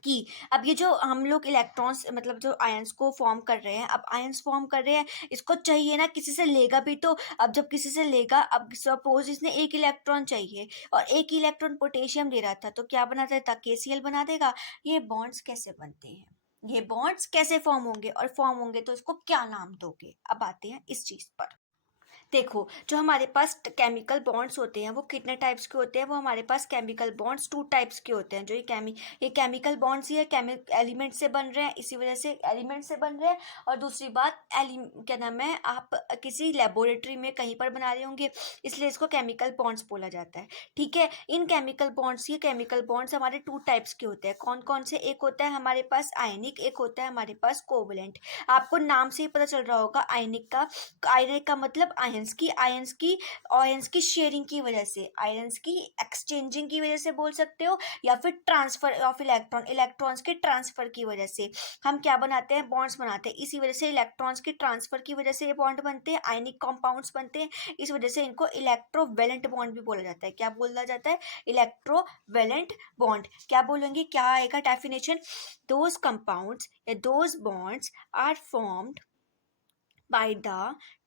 कि अब ये जो हम लोग इलेक्ट्रॉन्स मतलब जो आयंस को फॉर्म कर रहे हैं, अब आयंस फॉर्म कर रहे हैं, इसको चाहिए ना किसी से लेगा भी तो। अब जब किसी से लेगा, अब सपोज इसने एक इलेक्ट्रॉन चाहिए और एक इलेक्ट्रॉन पोटेशियम दे रहा था, तो क्या बना देता? KCl बना देगा। ये बॉन्ड्स कैसे बनते हैं, ये बॉन्ड्स कैसे फॉर्म होंगे, और फॉर्म होंगे तो इसको क्या नाम दोगे? अब आते हैं इस चीज पर। देखो जो हमारे पास केमिकल बॉन्ड्स होते हैं वो कितने टाइप्स के होते हैं? वो हमारे पास केमिकल बॉन्ड्स 2 टाइप्स के होते हैं। जो ये केमिकल बॉन्ड्स ये एलिमेंट से बन रहे हैं, इसी वजह से एलिमेंट से बन रहे हैं। और दूसरी बात क्या नाम है, आप किसी लेबोरेटरी में कहीं पर बना रहे होंगे, इसलिए इसको केमिकल बॉन्ड्स बोला जाता है। ठीक है, इन केमिकल बॉन्ड्स, ये केमिकल बॉन्ड्स हमारे 2 टाइप्स के होते हैं। कौन कौन से? एक होता है हमारे पास आयनिक, एक होता है हमारे पास कोवलेंट। आपको नाम से ही पता चल रहा होगा आयनिक का मतलब आयंस की शेयरिंग की वजह से, आयंस की एक्सचेंजिंग की वजह से बोल सकते हो, या फिर ट्रांसफर ऑफ इलेक्ट्रॉन्स के ट्रांसफर की वजह से हम क्या बनाते हैं? बॉन्ड्स बनाते हैं। इसी वजह से इलेक्ट्रॉन्स की ट्रांसफर की वजह से ये बॉन्ड बनते हैं, आयनिक कंपाउंड्स बनते हैं। इस वजह से इनको इलेक्ट्रोवेलेंट बॉन्ड भी बोला जाता है। क्या बोला जाता है? Electrovalent bond. क्या बोलेंगे, क्या आएगा डेफिनेशन? दोज कंपाउंड्स या those bonds are formed by the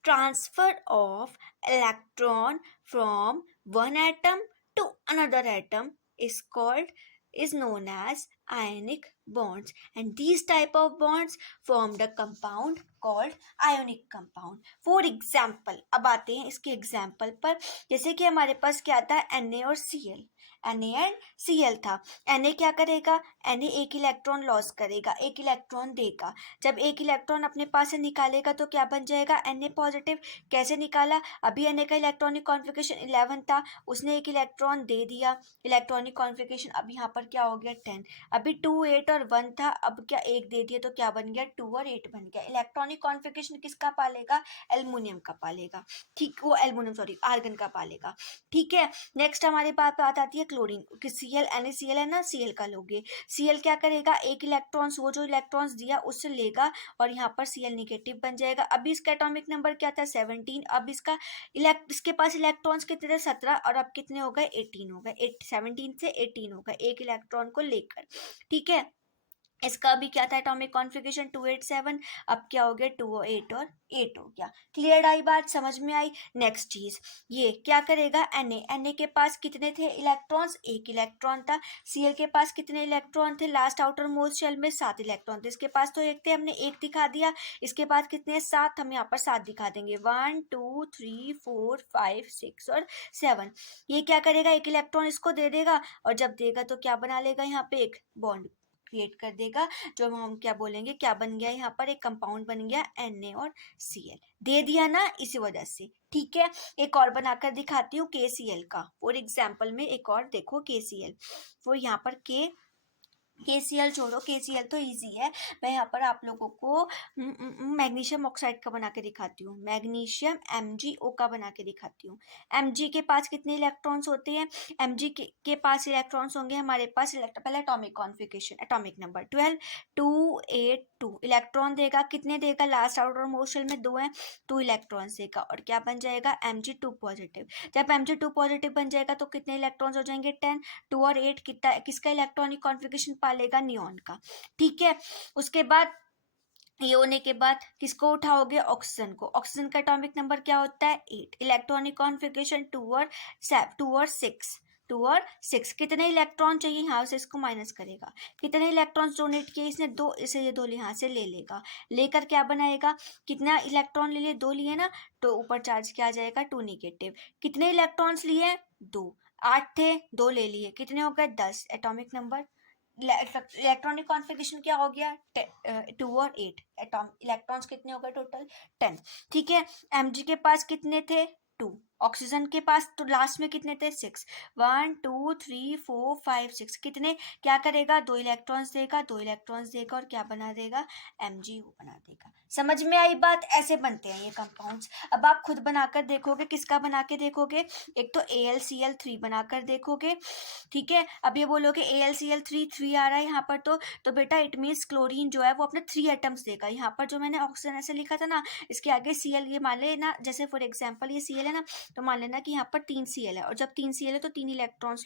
transfer of electron from one atom to another atom is known as ionic bonds, and these type of bonds form the compound called ionic compound. For example, अब आते हैं इसके example पर। जैसे कि हमारे पास क्या था? Na और Cl, Na एंड Cl था। Na क्या करेगा? Na एक इलेक्ट्रॉन लॉस करेगा, एक इलेक्ट्रॉन देगा। जब एक इलेक्ट्रॉन अपने पास से निकालेगा तो क्या बन जाएगा? Na positive. कैसे निकाला? अभी Na का इलेक्ट्रॉनिक कॉन्फ़िगरेशन 11 था, उसने एक इलेक्ट्रॉन दे दिया, इलेक्ट्रॉनिक कॉन्फ़िगरेशन अब यहाँ पर क्या हो गया? 10। अभी 2 8 और 1 था, अब क्या 1 दे दिया तो क्या बन गया 2 और 8 बन गया। इलेक्ट्रॉनिक कॉन्फ़िगरेशन किसका पालेगा, एल्युमिनियम का पालेगा, ठीक, वो एल्युमिनियम सॉरी आर्गन का पालेगा, ठीक है। नेक्स्ट हमारे पास बात आती है क्लोरीन कि Cl NaCl है ना, Cl का लोगे, Cl क्या करेगा, एक इलेक्ट्रॉन्स वो जो इलेक्ट्रॉन्स दिया उससे लेगा और यहाँ पर Cl निगेटिव बन जाएगा। अभी इसका एटॉमिक नंबर क्या था 17, अब इसके पास इलेक्ट्रॉन्स कितने थे 17 और अब कितने हो गए 18 हो गए, 17 से 18 हो गए एक इलेक्ट्रॉन को लेकर, ठीक है। इसका भी क्या था एटॉमिक कॉन्फ़िगरेशन 287, अब क्या हो गया 208 और 8 हो गया। क्लियर आई बात, समझ में आई। नेक्स्ट चीज ये क्या करेगा Na के पास कितने थे इलेक्ट्रॉन्स, एक इलेक्ट्रॉन था। Cl के पास कितने इलेक्ट्रॉन थे, लास्ट आउटर मोस्ट शेल में 7 इलेक्ट्रॉन थे, इसके पास तो एक थे, हमने एक दिखा दिया, इसके पास कितने 7, हम यहाँ पर 7 दिखा देंगे 1 2 3 4 5 6 और 7। ये क्या करेगा, एक इलेक्ट्रॉन इसको दे देगा और जब देगा तो क्या बना लेगा यहाँ पे एक बॉन्ड क्रिएट कर देगा, जो हम क्या बोलेंगे क्या बन गया यहाँ पर एक कंपाउंड बन गया Na और Cl दे दिया ना, इसी वजह से, ठीक है। एक और बनाकर दिखाती हूँ KCl का, फॉर एग्जाम्पल में एक और देखो KCl, वो यहाँ पर KCl छोड़ो, KCl तो इजी है, मैं यहाँ पर आप लोगों को मैग्नीशियम ऑक्साइड का बना के दिखाती हूँ, मैग्नीशियम MgO का बना के दिखाती हूँ। Mg के पास कितने इलेक्ट्रॉन्स होते हैं, Mg के पास इलेक्ट्रॉन्स होंगे हमारे पास पहले atomic configuration, atomic number 12 2 8 2 electron देगा, कितने देगा, लास्ट आउटर मोस्ट शेल में 2 है, 2 इलेक्ट्रॉन्स देगा और क्या बन जाएगा Mg2 पॉजिटिव। जब Mg2 पॉजिटिव बन जाएगा तो कितने इलेक्ट्रॉन्स हो जाएंगे 10, 2 और 8 कितना किसका इलेक्ट्रॉनिक कॉन्फ़िगरेशन पालेगा, नियॉन का, ठीक है। उसके बाद ये होने के बाद किसको उठाओगे, ऑक्सीजन को, ऑक्सीजन का एटॉमिक नंबर क्या होता है 8, इलेक्ट्रॉनिक कॉन्फ़िगरेशन 2 और 6 कितने इलेक्ट्रॉन चाहिए, यहाँ से इसको माइनस करेगा, कितने इलेक्ट्रॉन्स डोनेट किए इसने 2, इसे ये 2 यहाँ से ले लेगा, लेकर क्या बनाएगा, कितना इलेक्ट्रॉन ले लिए 2 लिए ना, तो ऊपर चार्ज क्या आ जाएगा 2 निगेटिव, कितने इलेक्ट्रॉन्स लिए 2, 8 थे 2 ले लिए, कितने हो गए 10, एटॉमिक नंबर इलेक्ट्रॉनिक कॉन्फ़िगरेशन क्या हो गया 2 और 8, इलेक्ट्रॉन्स कितने हो गए टोटल 10, ठीक है। Mg के पास कितने थे 2, ऑक्सीजन के पास तो लास्ट में कितने थे 6, 1 2 3 4 5 6 कितने, क्या करेगा 2 इलेक्ट्रॉन्स देगा, 2 इलेक्ट्रॉन्स देगा और क्या बना देगा MgO बना देगा। समझ में आई बात, ऐसे बनते हैं ये कंपाउंड्स। अब आप खुद बनाकर देखोगे, किसका बना के देखोगे, एक तो AlCl3 बनाकर देखोगे, ठीक है। अब ये बोलोगे AlCl3 3 आ रहा है यहाँ पर, तो बेटा इट मीन्स क्लोरीन जो है वो अपने 3 एटम्स देगा, यहाँ पर जो मैंने ऑक्सीजन ऐसे लिखा था ना, इसके आगे Cl, ये मान लेना जैसे फॉर एग्जांपल ये Cl है ना, तो मान लेना कि यहाँ पर 3 Cl है और जब 3 Cl है तो 3 इलेक्ट्रॉन्स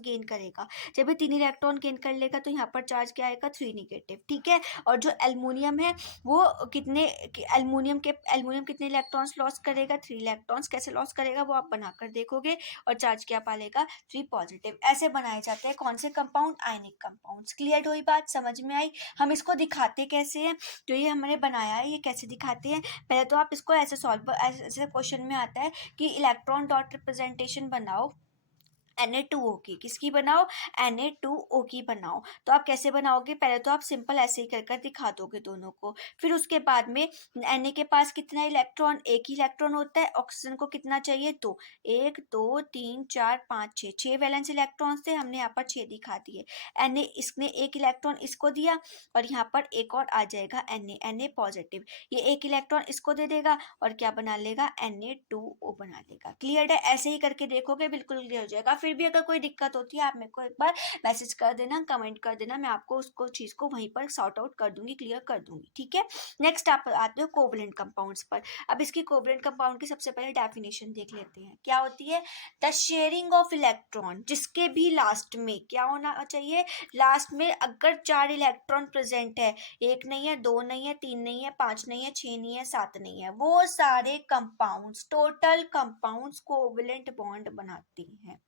गेन करेगा, जब ये 3 इलेक्ट्रॉन गेन कर लेगा तो यहाँ पर चार्ज क्या आएगा 3 निगेटिव, ठीक है। और जो एल्युमिनियम है वो एल्युमिनियम कितने इलेक्ट्रॉन्स लॉस करेगा 3 इलेक्ट्रॉन्स, कैसे लॉस करेगा वो आप बनाकर देखोगे और चार्ज क्या पालेगा 3 पॉजिटिव। ऐसे बनाए जाते हैं कौन से कंपाउंड, आयनिक कंपाउंड्स। क्लियर हुई बात, समझ में आई। हम इसको दिखाते कैसे हैं, जो ये हमने बनाया है ये कैसे दिखाते हैं, पहले तो आप इसको ऐसे सॉल्व, ऐसे क्वेश्चन में आता है कि इलेक्ट्रॉन डॉट रिप्रेजेंटेशन बनाओ Na2O की, किसकी बनाओ Na2O की बनाओ, तो आप कैसे बनाओगे, पहले तो आप सिंपल ऐसे ही कर दिखा दोगे दोनों को, फिर उसके बाद में Na के पास कितना इलेक्ट्रॉन, एक ही इलेक्ट्रॉन होता है, ऑक्सीजन को कितना चाहिए 2, 1 2 3 4 5 6 वैलेंस इलेक्ट्रॉन्स थे, हमने यहाँ पर 6 दिखा दिए। Na इसने एक इलेक्ट्रॉन इसको दिया और यहाँ पर एक और आ जाएगा Na पॉजिटिव, ये एक इलेक्ट्रॉन इसको दे देगा और क्या बना लेगा Na2O बना लेगा। क्लियर है, ऐसे ही करके देखोगे बिल्कुल क्लियर हो जाएगा। फिर भी अगर कोई दिक्कत होती है आप मेरे को एक बार मैसेज कर देना, कमेंट कर देना, मैं आपको उसको चीज़ को वहीं पर सॉर्ट आउट कर दूंगी, क्लियर कर दूंगी, ठीक है। नेक्स्ट आप आते हो कोवलेंट कंपाउंड्स पर। अब इसकी कोवलेंट कंपाउंड की सबसे पहले डेफिनेशन देख लेते हैं, क्या होती है, द शेयरिंग ऑफ इलेक्ट्रॉन, जिसके भी लास्ट में क्या होना चाहिए, लास्ट में अगर 4 इलेक्ट्रॉन प्रेजेंट है, 1 नहीं है, 2 नहीं है, 3 नहीं है, 5 नहीं है, 6 नहीं है, 7 नहीं है, वो सारे compounds, total compounds covalent bond बनाती हैं।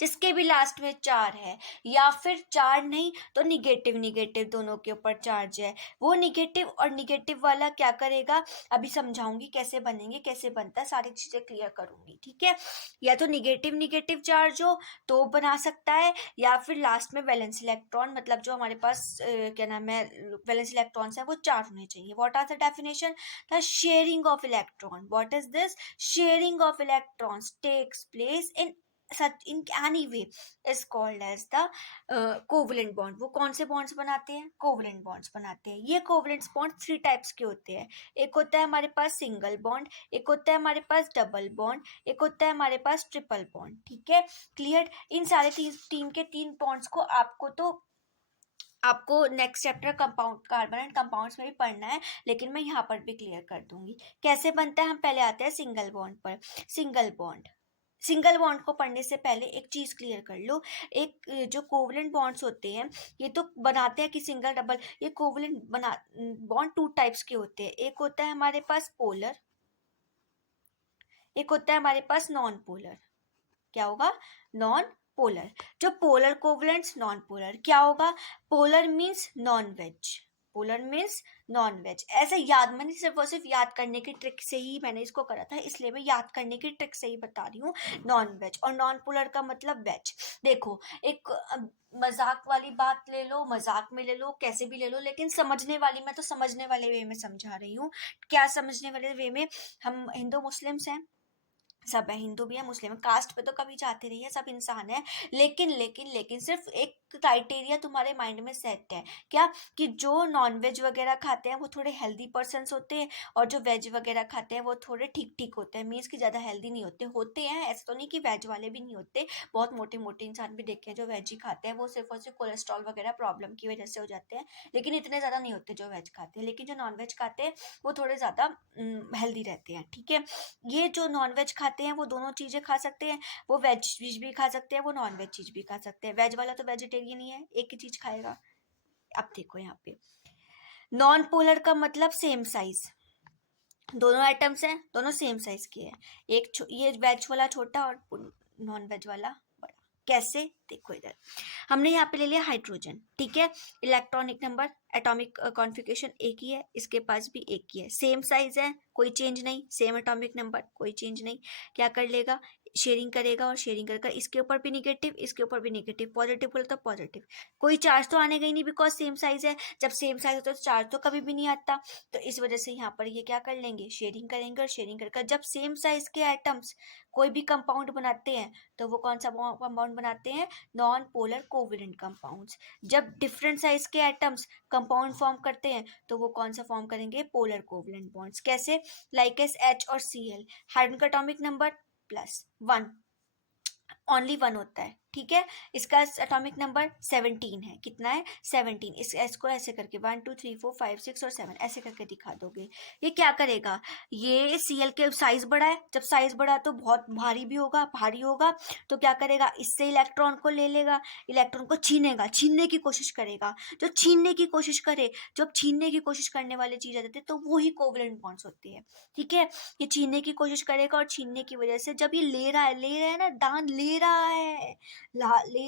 जिसके भी लास्ट में 4 है या फिर 4 नहीं तो निगेटिव दोनों के ऊपर चार्ज है, वो निगेटिव और निगेटिव वाला क्या करेगा, अभी समझाऊंगी कैसे बनेंगे, कैसे बनता है, सारी चीजें क्लियर करूंगी, ठीक है। या तो निगेटिव चार्ज हो तो बना सकता है, या फिर लास्ट में वैलेंस इलेक्ट्रॉन, मतलब जो हमारे पास क्या नाम है वैलेंस इलेक्ट्रॉन्स है वो 4 होने चाहिए। What are the definition, the sharing of electron, what is this, sharing of electrons takes place in such in any way is called as the covalent bond. वो कौन से बॉन्ड्स बनाते हैं? कोवलेंट बॉन्ड्स बनाते हैं। ये कोवलेंट बॉन्ड 3 टाइप्स के होते हैं। एक होता है हमारे पास सिंगल बॉन्ड, एक होता है हमारे पास डबल बॉन्ड, एक होता है हमारे पास ट्रिपल बॉन्ड। ठीक है, क्लियर? इन सारे तीन के 3 बॉन्ड्स को आपको next chapter compound carbon and compounds में भी पढ़ना है, लेकिन मैं यहाँ पर भी क्लियर कर दूंगी कैसे बनता है। हम पहले आते हैं सिंगल बॉन्ड पर। सिंगल बॉन्ड को पढ़ने से पहले एक चीज क्लियर कर लो, एक जो कोवलेंट बॉन्ड्स होते हैं ये तो बनाते हैं कि सिंगल डबल, ये कोवलेंट बॉन्ड 2 टाइप्स के होते हैं। एक होता है हमारे पास पोलर, एक होता है हमारे पास नॉन पोलर। क्या होगा? Non polar. जो पोलर कोवलेंट्स, नॉन पोलर। क्या होगा? Polar means non veg, polar means non veg. ऐसे याद, मैंने सिर्फ याद करने की ट्रिक से ही मैंने इसको करा था, इसलिए मैं याद करने की ट्रिक से ही बता रही हूँ। नॉन वेज और नॉन पोलर का मतलब वेज। देखो, एक मजाक वाली बात ले लो, मजाक में ले लो, कैसे भी ले लो, लेकिन समझने वाली, मैं तो समझने वाले वे में समझा रही हूँ। क्या समझने वाले वे में? हम हिंदू मुस्लिम्स हैं, सब है, हिंदू भी है, मुस्लिम है, कास्ट पे तो कभी जाते नहीं है, सब इंसान है। लेकिन सिर्फ एक क्राइटेरिया तुम्हारे माइंड में सेट है, क्या? कि जो नॉन वेज वगैरह खाते हैं वो थोड़े हेल्दी पर्सन्स होते हैं, और जो वेज वगैरह खाते हैं वो थोड़े ठीक ठीक होते हैं। मीन्स कि ज़्यादा हेल्दी नहीं होते हैं। ऐसा तो नहीं कि वेज वाले भी नहीं होते, बहुत मोटे मोटे इंसान भी देखे हैं जो वेज ही खाते हैं, वो सिर्फ और सिर्फ कोलेस्ट्रॉल वगैरह प्रॉब्लम की वजह से हो जाते हैं, लेकिन इतने ज़्यादा नहीं होते जो वेज खाते हैं। लेकिन जो नॉन वेज खाते हैं वो थोड़े ज़्यादा हेल्दी रहते हैं। ठीक है, ये जो नॉन वेज खाते हैं वो दोनों चीज़ें खा सकते हैं, वो वेज चीज़ भी खा सकते हैं, वो नॉन वेज चीज़ भी खा सकते हैं। वेज वाला तो वेजिटेरियन ही है, एक ही चीज़ खाएगा। अब देखो यहाँ पे नॉन पोलर का मतलब सेम साइज, दोनों आइटम्स हैं, दोनों सेम साइज के हैं। ये वेज वाला छोटा और नॉन वेज वाला बड़ा। कैसे? देखो इधर हमने यहाँ पे ले लिया हाइड्रोजन। ठीक है, इलेक्ट्रॉनिक नंबर, एटॉमिक कॉन्फ़िगरेशन एक ही है, इसके पास भी एक ही है, सेम साइज है, कोई चेंज नहीं, सेम एटॉमिक नंबर, कोई चेंज नहीं। क्या कर लेगा? शेयरिंग करेगा, और शेयरिंग कर इसके ऊपर भी निगेटिव, इसके ऊपर भी निगेटिव, पॉजिटिव बोले तो पॉजिटिव, कोई चार्ज तो आने गई नहीं, बिकॉज सेम साइज है। जब सेम साइज होता है तो चार्ज तो कभी भी नहीं आता, तो इस वजह से यहाँ पर ये क्या कर लेंगे? शेयरिंग करेंगे, और शेयरिंग कर जब सेम साइज के आइटम्स कोई भी कंपाउंड बनाते हैं तो वो कौन सा कंपाउंड बनाते हैं? Non polar covalent compounds. जब डिफरेंट साइज के एटम्स कंपाउंड फॉर्म करते हैं तो वो कौन सा फॉर्म करेंगे? Polar covalent bonds. कैसे? लाइक एस H और Cl, हाइड्रोजन का एटॉमिक नंबर +1, ओनली 1 होता है। ठीक है, इसका एटॉमिक नंबर 17 है। कितना है? 17। इस एस को ऐसे करके 1 2 3 4 5 6 और 7 ऐसे करके दिखा दोगे। ये क्या करेगा? ये Cl के साइज बड़ा है, जब साइज बड़ा तो बहुत भारी भी होगा, भारी होगा, तो क्या करेगा? इससे इलेक्ट्रॉन को ले लेगा, इलेक्ट्रॉन को छीनेगा, छीनने की कोशिश करेगा। जो छीनने की कोशिश करे, जब छीनने की कोशिश करने वाली चीज आ जाती है तो वो ही कोवेलेंट बॉन्ड्स होती है। ठीक है, ये छीनने की कोशिश करेगा, और छीनने की वजह से जब ये ले रहा है ना, दान ले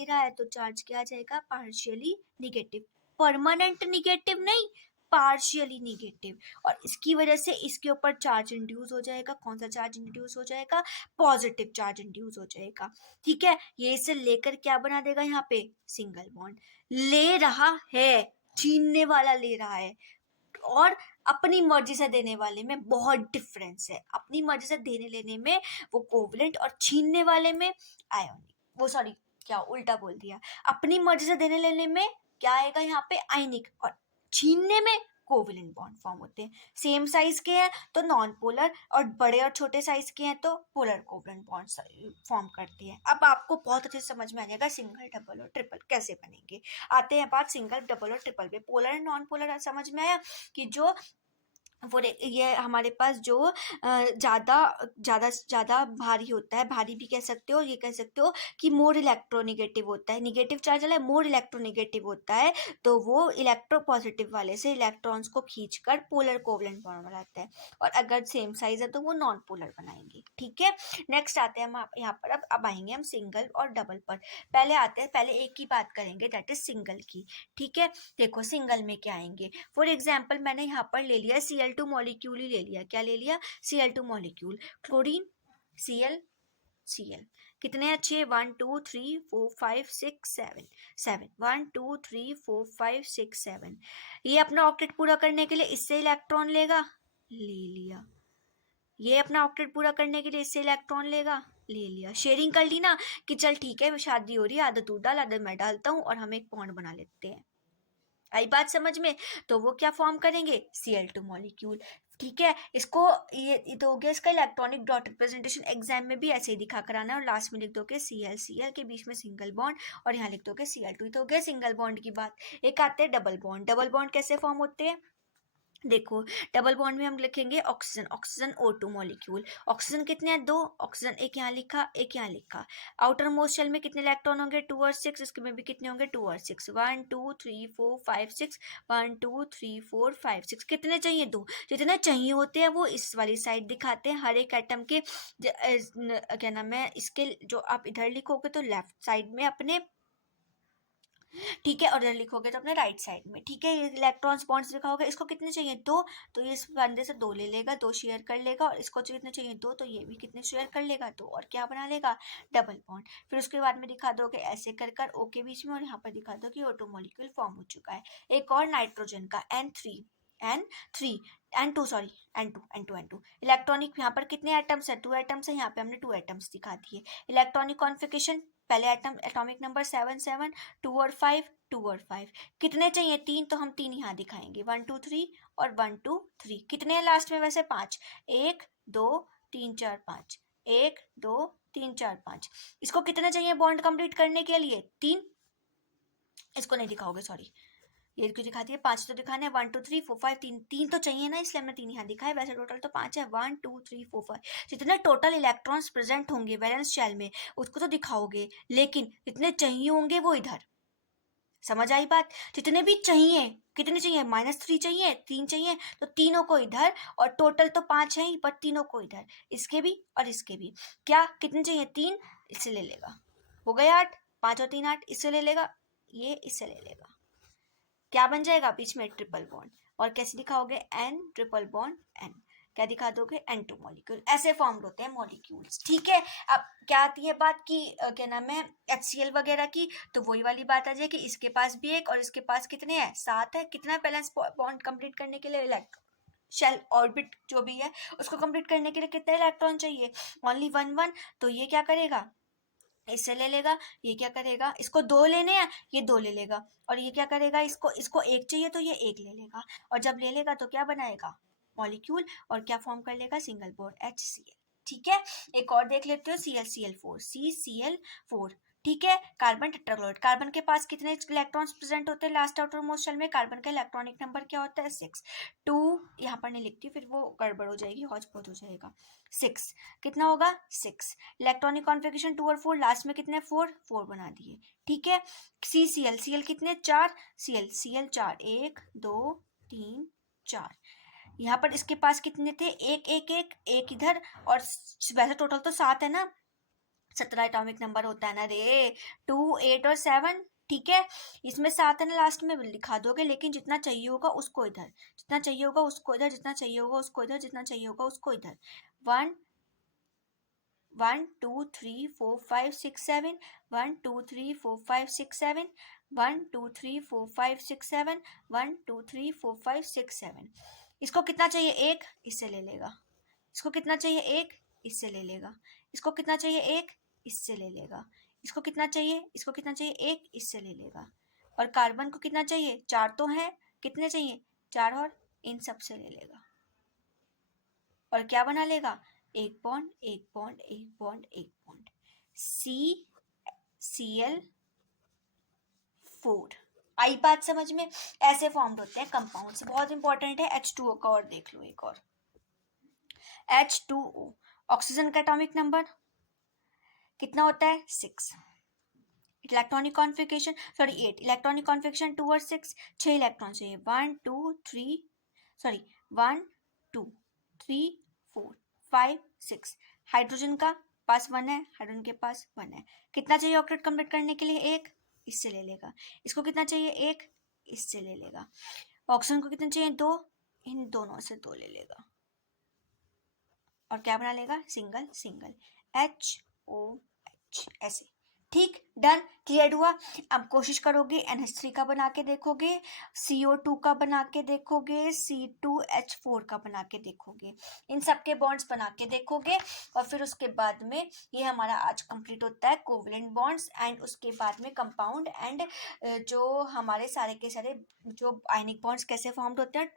रहा है तो चार्ज क्या आ जाएगा? पार्शियली निगेटिव, परमानेंट निगेटिव नहीं, पार्शियली निगेटिव। और इसकी वजह से इसके ऊपर चार्ज इंड्यूस हो जाएगा। कौन सा चार्ज इंड्यूस हो जाएगा? पॉजिटिव चार्ज इंड्यूस हो जाएगा। ठीक है, ये इसे लेकर क्या बना देगा? यहाँ पे सिंगल बॉन्ड। ले रहा है, छीनने वाला ले रहा है, और अपनी मर्जी से देने वाले में बहुत डिफरेंस है। अपनी मर्जी से देने लेने में वो कोवलेंट, और छीनने वाले में आयोनिक, वो सॉरी क्या उल्टा बोल दिया, अपनी मर्जी से देने लेने में क्या आएगा यहाँ पे? आयनिक, और छीनने में कोवलेंट बॉन्ड फॉर्म होते हैं। सेम साइज के हैं तो नॉन पोलर, और बड़े और छोटे साइज के हैं तो पोलर कोवलेंट बॉन्ड फॉर्म करते हैं। अब आपको बहुत अच्छे से समझ में आ जाएगा सिंगल, डबल और ट्रिपल कैसे बनेंगे। आते हैं बात सिंगल, डबल और ट्रिपल पे। पोलर एंड नॉन पोलर समझ में आया कि जो ये हमारे पास जो ज़्यादा भारी होता है, भारी भी कह सकते हो, ये कह सकते हो कि मोर इलेक्ट्रोनिगेटिव होता है, निगेटिव चार्ज वाला है, मोर इलेक्ट्रोनिगेटिव होता है, तो वो इलेक्ट्रो पॉजिटिव वाले से इलेक्ट्रॉन्स को खींचकर पोलर कोवलेंट बॉन्ड बनाता है, और अगर सेम साइज है तो वो नॉन पोलर बनाएंगे। ठीक है, नेक्स्ट आते हैं हम यहाँ पर, अब आएंगे हम सिंगल और डबल पर। पहले एक ही बात करेंगे, दैट इज सिंगल की। ठीक है, देखो सिंगल में क्या आएंगे। फॉर एग्जाम्पल मैंने यहाँ पर ले लिया Cl2 मॉलिक्यूल ही ले लिया। क्या ले लिया? Cl2 मॉलिक्यूल, क्लोरीन, Cl कितने अच्छे? 1 2 3 4 5 6 7 7 1 2 3 4 5 6 7। ये अपना ऑक्टेट पूरा करने के लिए इससे इलेक्ट्रॉन लेगा, ले लिया, ये अपना ऑक्टेट पूरा करने के लिए इससे इलेक्ट्रॉन लेगा, ले लिया, शेयरिंग कर ली ना कि चल ठीक है शादी हो रही है, आधा तू डाल आधा मैं डालता हूँ और हम एक बॉन्ड बना लेते हैं। आई बात समझ में? तो वो क्या फॉर्म करेंगे, Cl2 मॉलिक्यूल। ठीक है, इसको ये तो हो गया इसका इलेक्ट्रॉनिक डॉट रिप्रेजेंटेशन। एग्जाम में भी ऐसे ही दिखा कराना है और लास्ट में लिख दोगे Cl के बीच में सिंगल बॉन्ड और यहाँ लिख दोगे Cl2। तो हो गया सिंगल बॉन्ड की बात। एक आते हैं डबल बॉन्ड। डबल बॉन्ड कैसे फॉर्म होते हैं, देखो डबल बॉन्ड में हम लिखेंगे oxygen, oxygen O2 molecule. Oxygen कितने हैं, 2 ऑक्सीजन, एक यहाँ लिखा एक यहाँ लिखा। आउटर मोस्ट शेल में कितने इलेक्ट्रॉन होंगे, 2 और 6, इसके में भी कितने होंगे, 2 और 6, 1 2 3 4 5 6, 1 2 3 4 5 6। कितने चाहिए, 2। जितने चाहिए होते हैं वो इस वाली साइड दिखाते हैं हर एक एटम के। क्या नाम है इसके, जो आप इधर लिखोगे तो लेफ्ट साइड में अपने, ठीक है, और इधर लिखोगे तो अपने राइट साइड में। ठीक है, ये इलेक्ट्रॉन्स बॉन्ड्स लिखा होगा। इसको कितने चाहिए, 2, तो ये इस बंदे से 2 ले लेगा, 2 शेयर कर लेगा। और इसको कितने चाहिए, 2, तो ये भी कितने शेयर कर लेगा, 2, और क्या बना लेगा, डबल बॉन्ड। फिर उसके बाद में दिखा दोगे ऐसे कर कर O के बीच में, और यहाँ पर दिखा दो कि O2 मॉलिक्यूल फॉर्म हो चुका है। एक और नाइट्रोजन का N3 N2 sorry N2 electronic, यहाँ पर कितने एटम्स है, 2 एटम्स है, यहाँ पे हमने 2 एटम्स दिखा दिए। इलेक्ट्रॉनिक कॉन्फिगरेशन, पहले एटम एटॉमिक नंबर 7 7, 2 और 5, 2 और 5। कितने चाहिए, 3, तो हम 3 यहाँ दिखाएंगे, 1 2 3 और 1 2 3। कितने हैं लास्ट में वैसे, 5, 1 2 3 4 5, 1 2 3 4 5। इसको कितने चाहिए बॉन्ड कंप्लीट करने के लिए, 3। इसको नहीं दिखाओगे सॉरी, ये क्यों दिखाती है, 5 तो दिखाने, 1 2 3 4 5, 3 तो चाहिए ना, इसलिए हमने 3 यहाँ दिखाए। वैसे टोटल तो 5 है, 1 2 3 4 5। जितने टोटल इलेक्ट्रॉन्स प्रेजेंट होंगे वैलेंस शेल में उसको तो दिखाओगे, लेकिन जितने चाहिए होंगे वो इधर। समझ आई बात? जितने भी चाहिए, कितने चाहिए, -3 चाहिए, 3 चाहिए, तो तीनों को इधर, और टोटल तो 5 है ही, पर तीनों को इधर, इसके भी और इसके भी। क्या कितने चाहिए, 3, इससे ले लेगा, हो गए 8, 5 और 3 8, इससे ले लेगा, ये इससे ले लेगा, क्या बन जाएगा, बीच में ट्रिपल बॉन्ड। और कैसे दिखाओगे, N ट्रिपल बॉन्ड N, क्या दिखा दोगे, N2 मॉलिक्यूल। ऐसे फॉर्म होते हैं मॉलिक्यूल्स। ठीक है, अब क्या आती है बात की क्या नाम है HCl वगैरह की, तो वही वाली बात आ जाए कि इसके पास भी एक और इसके पास कितने हैं, 7 है। कितना बैलेंस बॉन्ड कंप्लीट करने के लिए, इलेक्ट्रॉन शेल ऑर्बिट जो भी है उसको कंप्लीट करने के लिए कितने इलेक्ट्रॉन चाहिए, ओनली 1 1। तो ये क्या करेगा, इससे ले लेगा। ये क्या करेगा, इसको 2 लेने हैं, ये 2 ले लेगा। और ये क्या करेगा, इसको इसको 1 चाहिए तो ये 1 ले लेगा। और जब ले लेगा तो क्या बनाएगा, मॉलिक्यूल, और क्या फॉर्म कर लेगा, सिंगल बॉन्ड HCl। ठीक है, एक और देख लेते हो, ClCl4 CCl4। ठीक है, कार्बन टेट्राक्लोराइड, कार्बन के पास कितने इलेक्ट्रॉन्स प्रेजेंट होते हैं लास्ट आउटर मोस्ट शेल में, कार्बन का इलेक्ट्रॉनिक नंबर क्या होता है, 6। 2 यहाँ पर नहीं लिखती, फिर वो गड़बड़ हो जाएगी, हौच पौच हो जाएगा। 6 कितना होगा, 6। इलेक्ट्रॉनिक कॉन्फ़िगरेशन 2 और 4, लास्ट में कितने, 4 बना दिए। ठीक है, Cl कितने, 4, Cl 4, 1 2 3 4। यहाँ पर इसके पास कितने थे, एक इधर, और वैसे टोटल तो 7 है ना, 17 एटॉमिक नंबर होता है ना रे, 2 8 और 7। ठीक है, इसमें 7 है ना, लास्ट में लिखा दोगे, लेकिन जितना चाहिए होगा उसको इधर, जितना चाहिए होगा उसको इधर, जितना चाहिए होगा उसको इधर, जितना चाहिए होगा उसको इधर। 1 1 2 3 4 5 6 7, 1 2 3 4 5 6 7, 1 2 3 4 5 6 7, 1 2 3 4 5 6 7। इसको कितना चाहिए, 1, इससे ले लेगा। इसको कितना चाहिए, 1, इससे ले लेगा। इसको कितना चाहिए, 1, इससे ले लेगा। इसको कितना चाहिए, इसको कितना चाहिए, 1, इससे ले लेगा। और कार्बन को कितना चाहिए, 4 तो है, कितने चाहिए, 4, और इन सब से ले लेगा। और क्या बना लेगा, एक बॉन्ड एक बॉन्ड एक बॉन्ड एक बॉन्ड, CCl4। आई बात समझ में? ऐसे फॉर्म होते हैं कंपाउंड्स। बहुत इंपॉर्टेंट है, H2O का और देख लो एक और, H2O, ऑक्सीजन का एटॉमिक नंबर कितना होता है, 6। Electronic configuration sorry 8, electronic configuration 2 और 6, 6 इलेक्ट्रॉन चाहिए, 1 2 3 सॉरी 1 2 3 4 5 6। हाइड्रोजन का पास 1 है, हाइड्रोजन के पास 1 है। कितना चाहिए ऑक्टेट कंप्लीट करने के लिए, 1, इससे ले लेगा। इसको कितना चाहिए, 1, इससे ले लेगा। ऑक्सीजन को कितना चाहिए, 2, इन दोनों से 2 ले लेगा। और क्या बना लेगा, सिंगल सिंगल HOH, ऐसे। ठीक, डन, क्लियर हुआ। अब कोशिश करोगे NH3 का बना के देखोगे, CO2 का बना के देखोगे, C2H4 का बना के देखोगे, इन सब के बॉन्ड्स बना के देखोगे और फिर उसके बाद में ये हमारा आज कंप्लीट होता है कोवलेंट बॉन्ड्स। एंड उसके बाद में कंपाउंड एंड जो हमारे सारे के सारे जो आयनिक बॉन्ड्स कैसे फॉर्म होते हैं,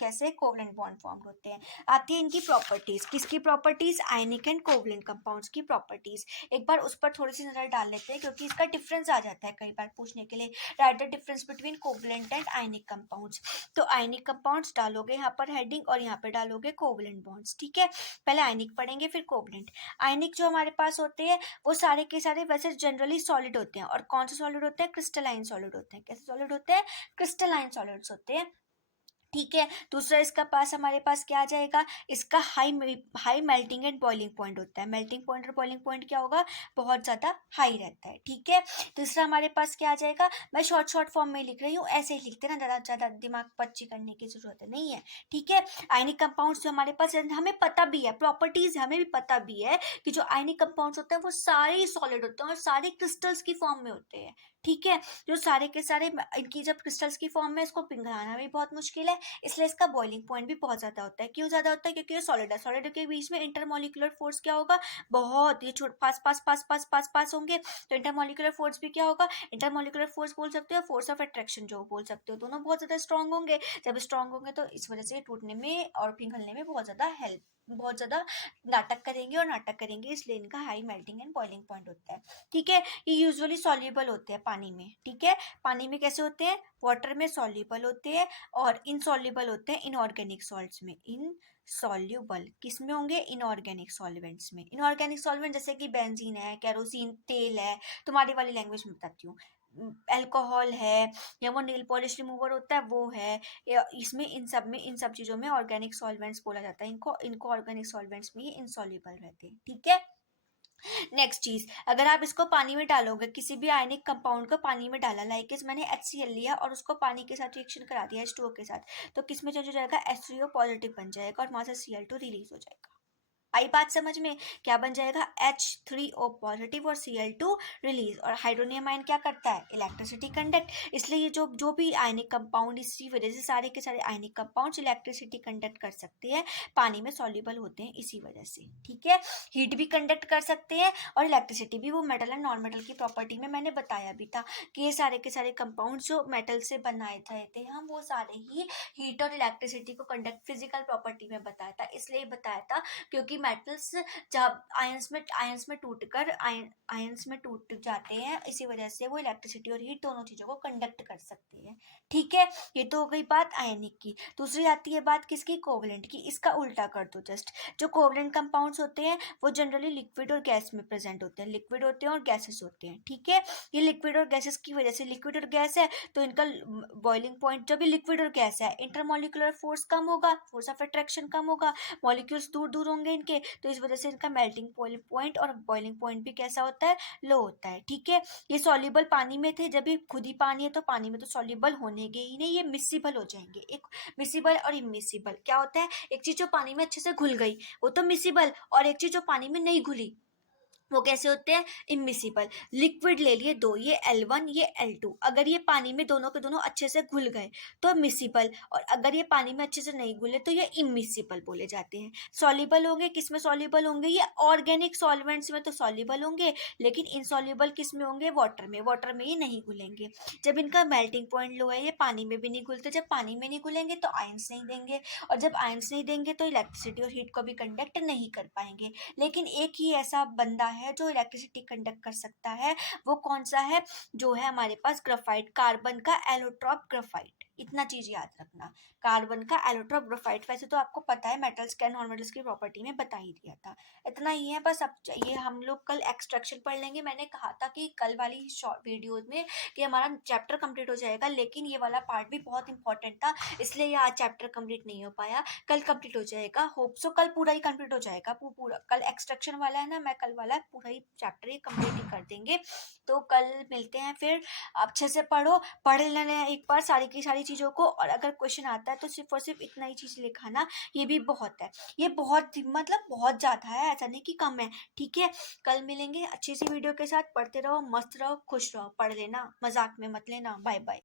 कैसे कोवलेंट बॉन्ड फॉर्म होते हैं। आती है इनकी प्रॉपर्टीज, किसकी properties, ionic and covalent compounds की प्रॉपर्टीज। एक बार उस पर थोड़ी सी नजर डाल लेते हैं क्योंकि इसका डिफरेंस आ जाता है कई बार पूछने के लिए। Right the difference between covalent and ionic compounds. तो आयनिक कंपाउंड्स डालोगे यहाँ पर हेडिंग और यहाँ पे डालोगे कोवलेंट बॉन्ड्स। ठीक है, पहले आयनिक पढ़ेंगे फिर कोवलेंट। आयनिक जो हमारे पास होते हैं वो सारे के सारे वैसे जनरली सॉलिड होते हैं। और कौन से सॉलिड होते हैं, क्रिस्टलाइन सॉलिड होते हैं। कैसे सॉलिड होते हैं, क्रिस्टलाइन सॉलिड्स होते हैं। ठीक है, दूसरा इसका पास हमारे पास क्या आ जाएगा, इसका high melting and boiling point होता है। मेल्टिंग पॉइंट और बॉइलिंग पॉइंट क्या होगा, बहुत ज़्यादा हाई रहता है। ठीक है, तीसरा हमारे पास क्या आ जाएगा, मैं शॉर्ट फॉर्म में लिख रही हूँ, ऐसे ही लिखते ना, ज़्यादा दिमाग पच्ची करने की जरूरत नहीं है। ठीक है, आयनिक कंपाउंड्स जो हमारे पास हमें पता भी है, प्रॉपर्टीज हमें भी पता भी है कि जो आयनिक कंपाउंड्स होते हैं वो सारे सॉलिड होते हैं और सारे क्रिस्टल्स की फॉर्म में होते हैं। ठीक है, जो सारे के सारे इनकी जब क्रिस्टल्स की फॉर्म में, इसको पिघलाना भी बहुत मुश्किल है, इसलिए इसका बॉइलिंग पॉइंट भी बहुत ज़्यादा होता है। क्यों ज़्यादा होता है, क्योंकि ये सॉलिड है। सॉलिड के बीच में इंटरमोलिकुलर फोर्स क्या होगा, बहुत, ये छोट पास पास पास पास पास पास होंगे, तो इंटरमोलिकुलर फोर्स भी क्या होगा, इंटरमोलिकुलर फोर्स बोल सकते हो, फोर्स ऑफ अट्रैक्शन जो बोल सकते हो, दोनों बहुत ज़्यादा स्ट्रॉन्ग होंगे। जब स्ट्रॉन्ग होंगे तो इस वजह से टूटने में और पिघलने में बहुत ज़्यादा नाटक करेंगे, इसलिए इनका high melting and boiling point होता है। ठीक है, ये यूजुअली सॉल्युबल होते हैं पानी में। ठीक है, पानी में कैसे होते हैं, वाटर में सॉल्युबल होते हैं और इनसॉल्युबल होते हैं इनऑर्गेनिक सॉल्ट्स में। इनसॉल्युबल किस में होंगे, इनऑर्गेनिक सॉल्वेंट्स में। इनऑर्गेनिक सॉल्वेंट जैसे कि बेंजीन है, केरोसिन तेल है, तुम्हारी वाली लैंग्वेज में बताती हूँ, अल्कोहल है, या वो नेल पॉलिश रिमूवर होता है वो है, या इसमें इन सब चीज़ों में ऑर्गेनिक सॉल्वेंट्स बोला जाता है। इनको ऑर्गेनिक सॉल्वेंट्स में ये इनसॉल्युबल रहते हैं। ठीक है, नेक्स्ट चीज, अगर आप इसको पानी में डालोगे, किसी भी आयनिक कंपाउंड को पानी में डाला, लाइक इस मैंने HCl लिया और उसको पानी के साथ रिएक्शन करा दिया H2O के साथ, तो किस में चेंज हो जाएगा, H3O पॉजिटिव बन जाएगा और वहां से Cl2 रिलीज हो जाएगा। आई बात समझ में, क्या बन जाएगा, H3O पॉजिटिव और Cl2 रिलीज। और हाइड्रोनियम आयन क्या करता है, इलेक्ट्रिसिटी कंडक्ट। इसलिए ये जो भी आयनिक कंपाउंड, इसी वजह से सारे के सारे आयनिक कंपाउंड इलेक्ट्रिसिटी कंडक्ट कर सकते हैं, पानी में सॉल्युबल होते हैं इसी वजह से। ठीक है, हीट भी कंडक्ट कर सकते हैं और इलेक्ट्रिसिटी भी। वो मेटल एंड नॉन मेटल की प्रॉपर्टी में मैंने बताया भी था कि ये सारे के सारे कंपाउंड जो मेटल से बनाए थे हम, वो सारे ही हीट और इलेक्ट्रिसिटी को कंडक्ट फिजिकल प्रॉपर्टी में बताया था। इसलिए बताया था क्योंकि मेटल्स जब आयंस में टूट जाते हैं, इसी वजह से वो इलेक्ट्रिसिटी और हीट दोनों चीजों को कंडक्ट कर सकते हैं। ठीक है, ये तो हो गई बात आयनिक की। दूसरी आती है बात किसकी, कोवलेंट की। इसका उल्टा कर दो जस्ट। जो कोवलेंट कंपाउंड्स होते हैं वो जनरली लिक्विड और गैस में प्रेजेंट होते हैं, लिक्विड होते हैं और गैसेस होते हैं। ठीक है, ये लिक्विड और गैसेस की वजह से, लिक्विड और गैस है तो इनका बॉइलिंग पॉइंट, जब भी लिक्विड और गैस है, इंटरमोलिकुलर फोर्स कम होगा, फोर्स ऑफ अट्रैक्शन कम होगा, मॉलिक्यूल्स दूर दूर होंगे इनके, तो इस वजह से इनका मेल्टिंग पॉइंट और बॉइलिंग पॉइंट भी कैसा होता है, लो होता है। ठीक है, ये सॉल्युबल पानी में थे, जब ये खुद ही पानी है तो पानी में तो सॉल्युबल होने के ही नहीं, ये मिसिबल हो जाएंगे। एक मिसिबल और इमिसिबल क्या होता है, एक चीज जो पानी में अच्छे से घुल गई वो तो मिसिबल, और एक चीज जो पानी में नहीं घुली वो कैसे होते हैं, इमिसिबल। लिक्विड ले लिए दो, ये L1 ये L2, अगर ये पानी में दोनों के दोनों अच्छे से घुल गए तो मिसिबल, और अगर ये पानी में अच्छे से नहीं घुले तो ये इमिसिबल बोले जाते हैं। सॉल्युबल होंगे, किस में सॉल्युबल होंगे, ये ऑर्गेनिक सॉल्वेंट्स में तो सॉल्युबल होंगे, लेकिन इनसॉल्युबल किस में होंगे, वाटर में। वाटर में ये नहीं घुलेंगे। जब इनका मेल्टिंग पॉइंट लो है, ये पानी में भी नहीं घुलते। जब पानी में नहीं घुलेंगे तो आयंस नहीं देंगे, और जब आयंस नहीं देंगे तो इलेक्ट्रिसिटी और हीट को भी कंडक्ट नहीं कर पाएंगे। लेकिन एक ही ऐसा बंदा है जो इलेक्ट्रिसिटी कंडक्ट कर सकता है, वो कौन सा है, जो है हमारे पास ग्राफाइट, कार्बन का एलोट्रॉप ग्राफाइट। इतना चीज याद रखना, कार्बन का एलोट्रॉप ग्राफाइट। वैसे तो आपको पता है, मेटल्स के नॉन मेटल्स की प्रॉपर्टी में बता ही दिया था। इतना ही है बस। अब ये हम लोग कल एक्सट्रैक्शन पढ़ लेंगे। मैंने कहा था कि कल वाली शॉर्ट वीडियोज में कि हमारा चैप्टर कंप्लीट हो जाएगा, लेकिन ये वाला पार्ट भी बहुत इंपॉर्टेंट था, इसलिए ये आज चैप्टर कंप्लीट नहीं हो पाया। कल कंप्लीट हो जाएगा, होप सो कल पूरा ही कंप्लीट हो जाएगा। पूरा कल एक्सट्रैक्शन वाला है ना, मैं कल वाला पूरा ही चैप्टर ही कंप्लीट ही कर देंगे। तो कल मिलते हैं फिर। अच्छे से पढ़ो, पढ़ लेना एक बार सारी की सारी सारी चीज़ों को, और अगर क्वेश्चन आता है तो सिर्फ और सिर्फ इतना ही चीज़ लिखाना, ये भी बहुत है। ये बहुत मतलब बहुत ज़्यादा है, ऐसा नहीं कि कम है। ठीक है, कल मिलेंगे अच्छी सी वीडियो के साथ। पढ़ते रहो, मस्त रहो, खुश रहो। पढ़ लेना, मजाक में मत लेना। Bye bye.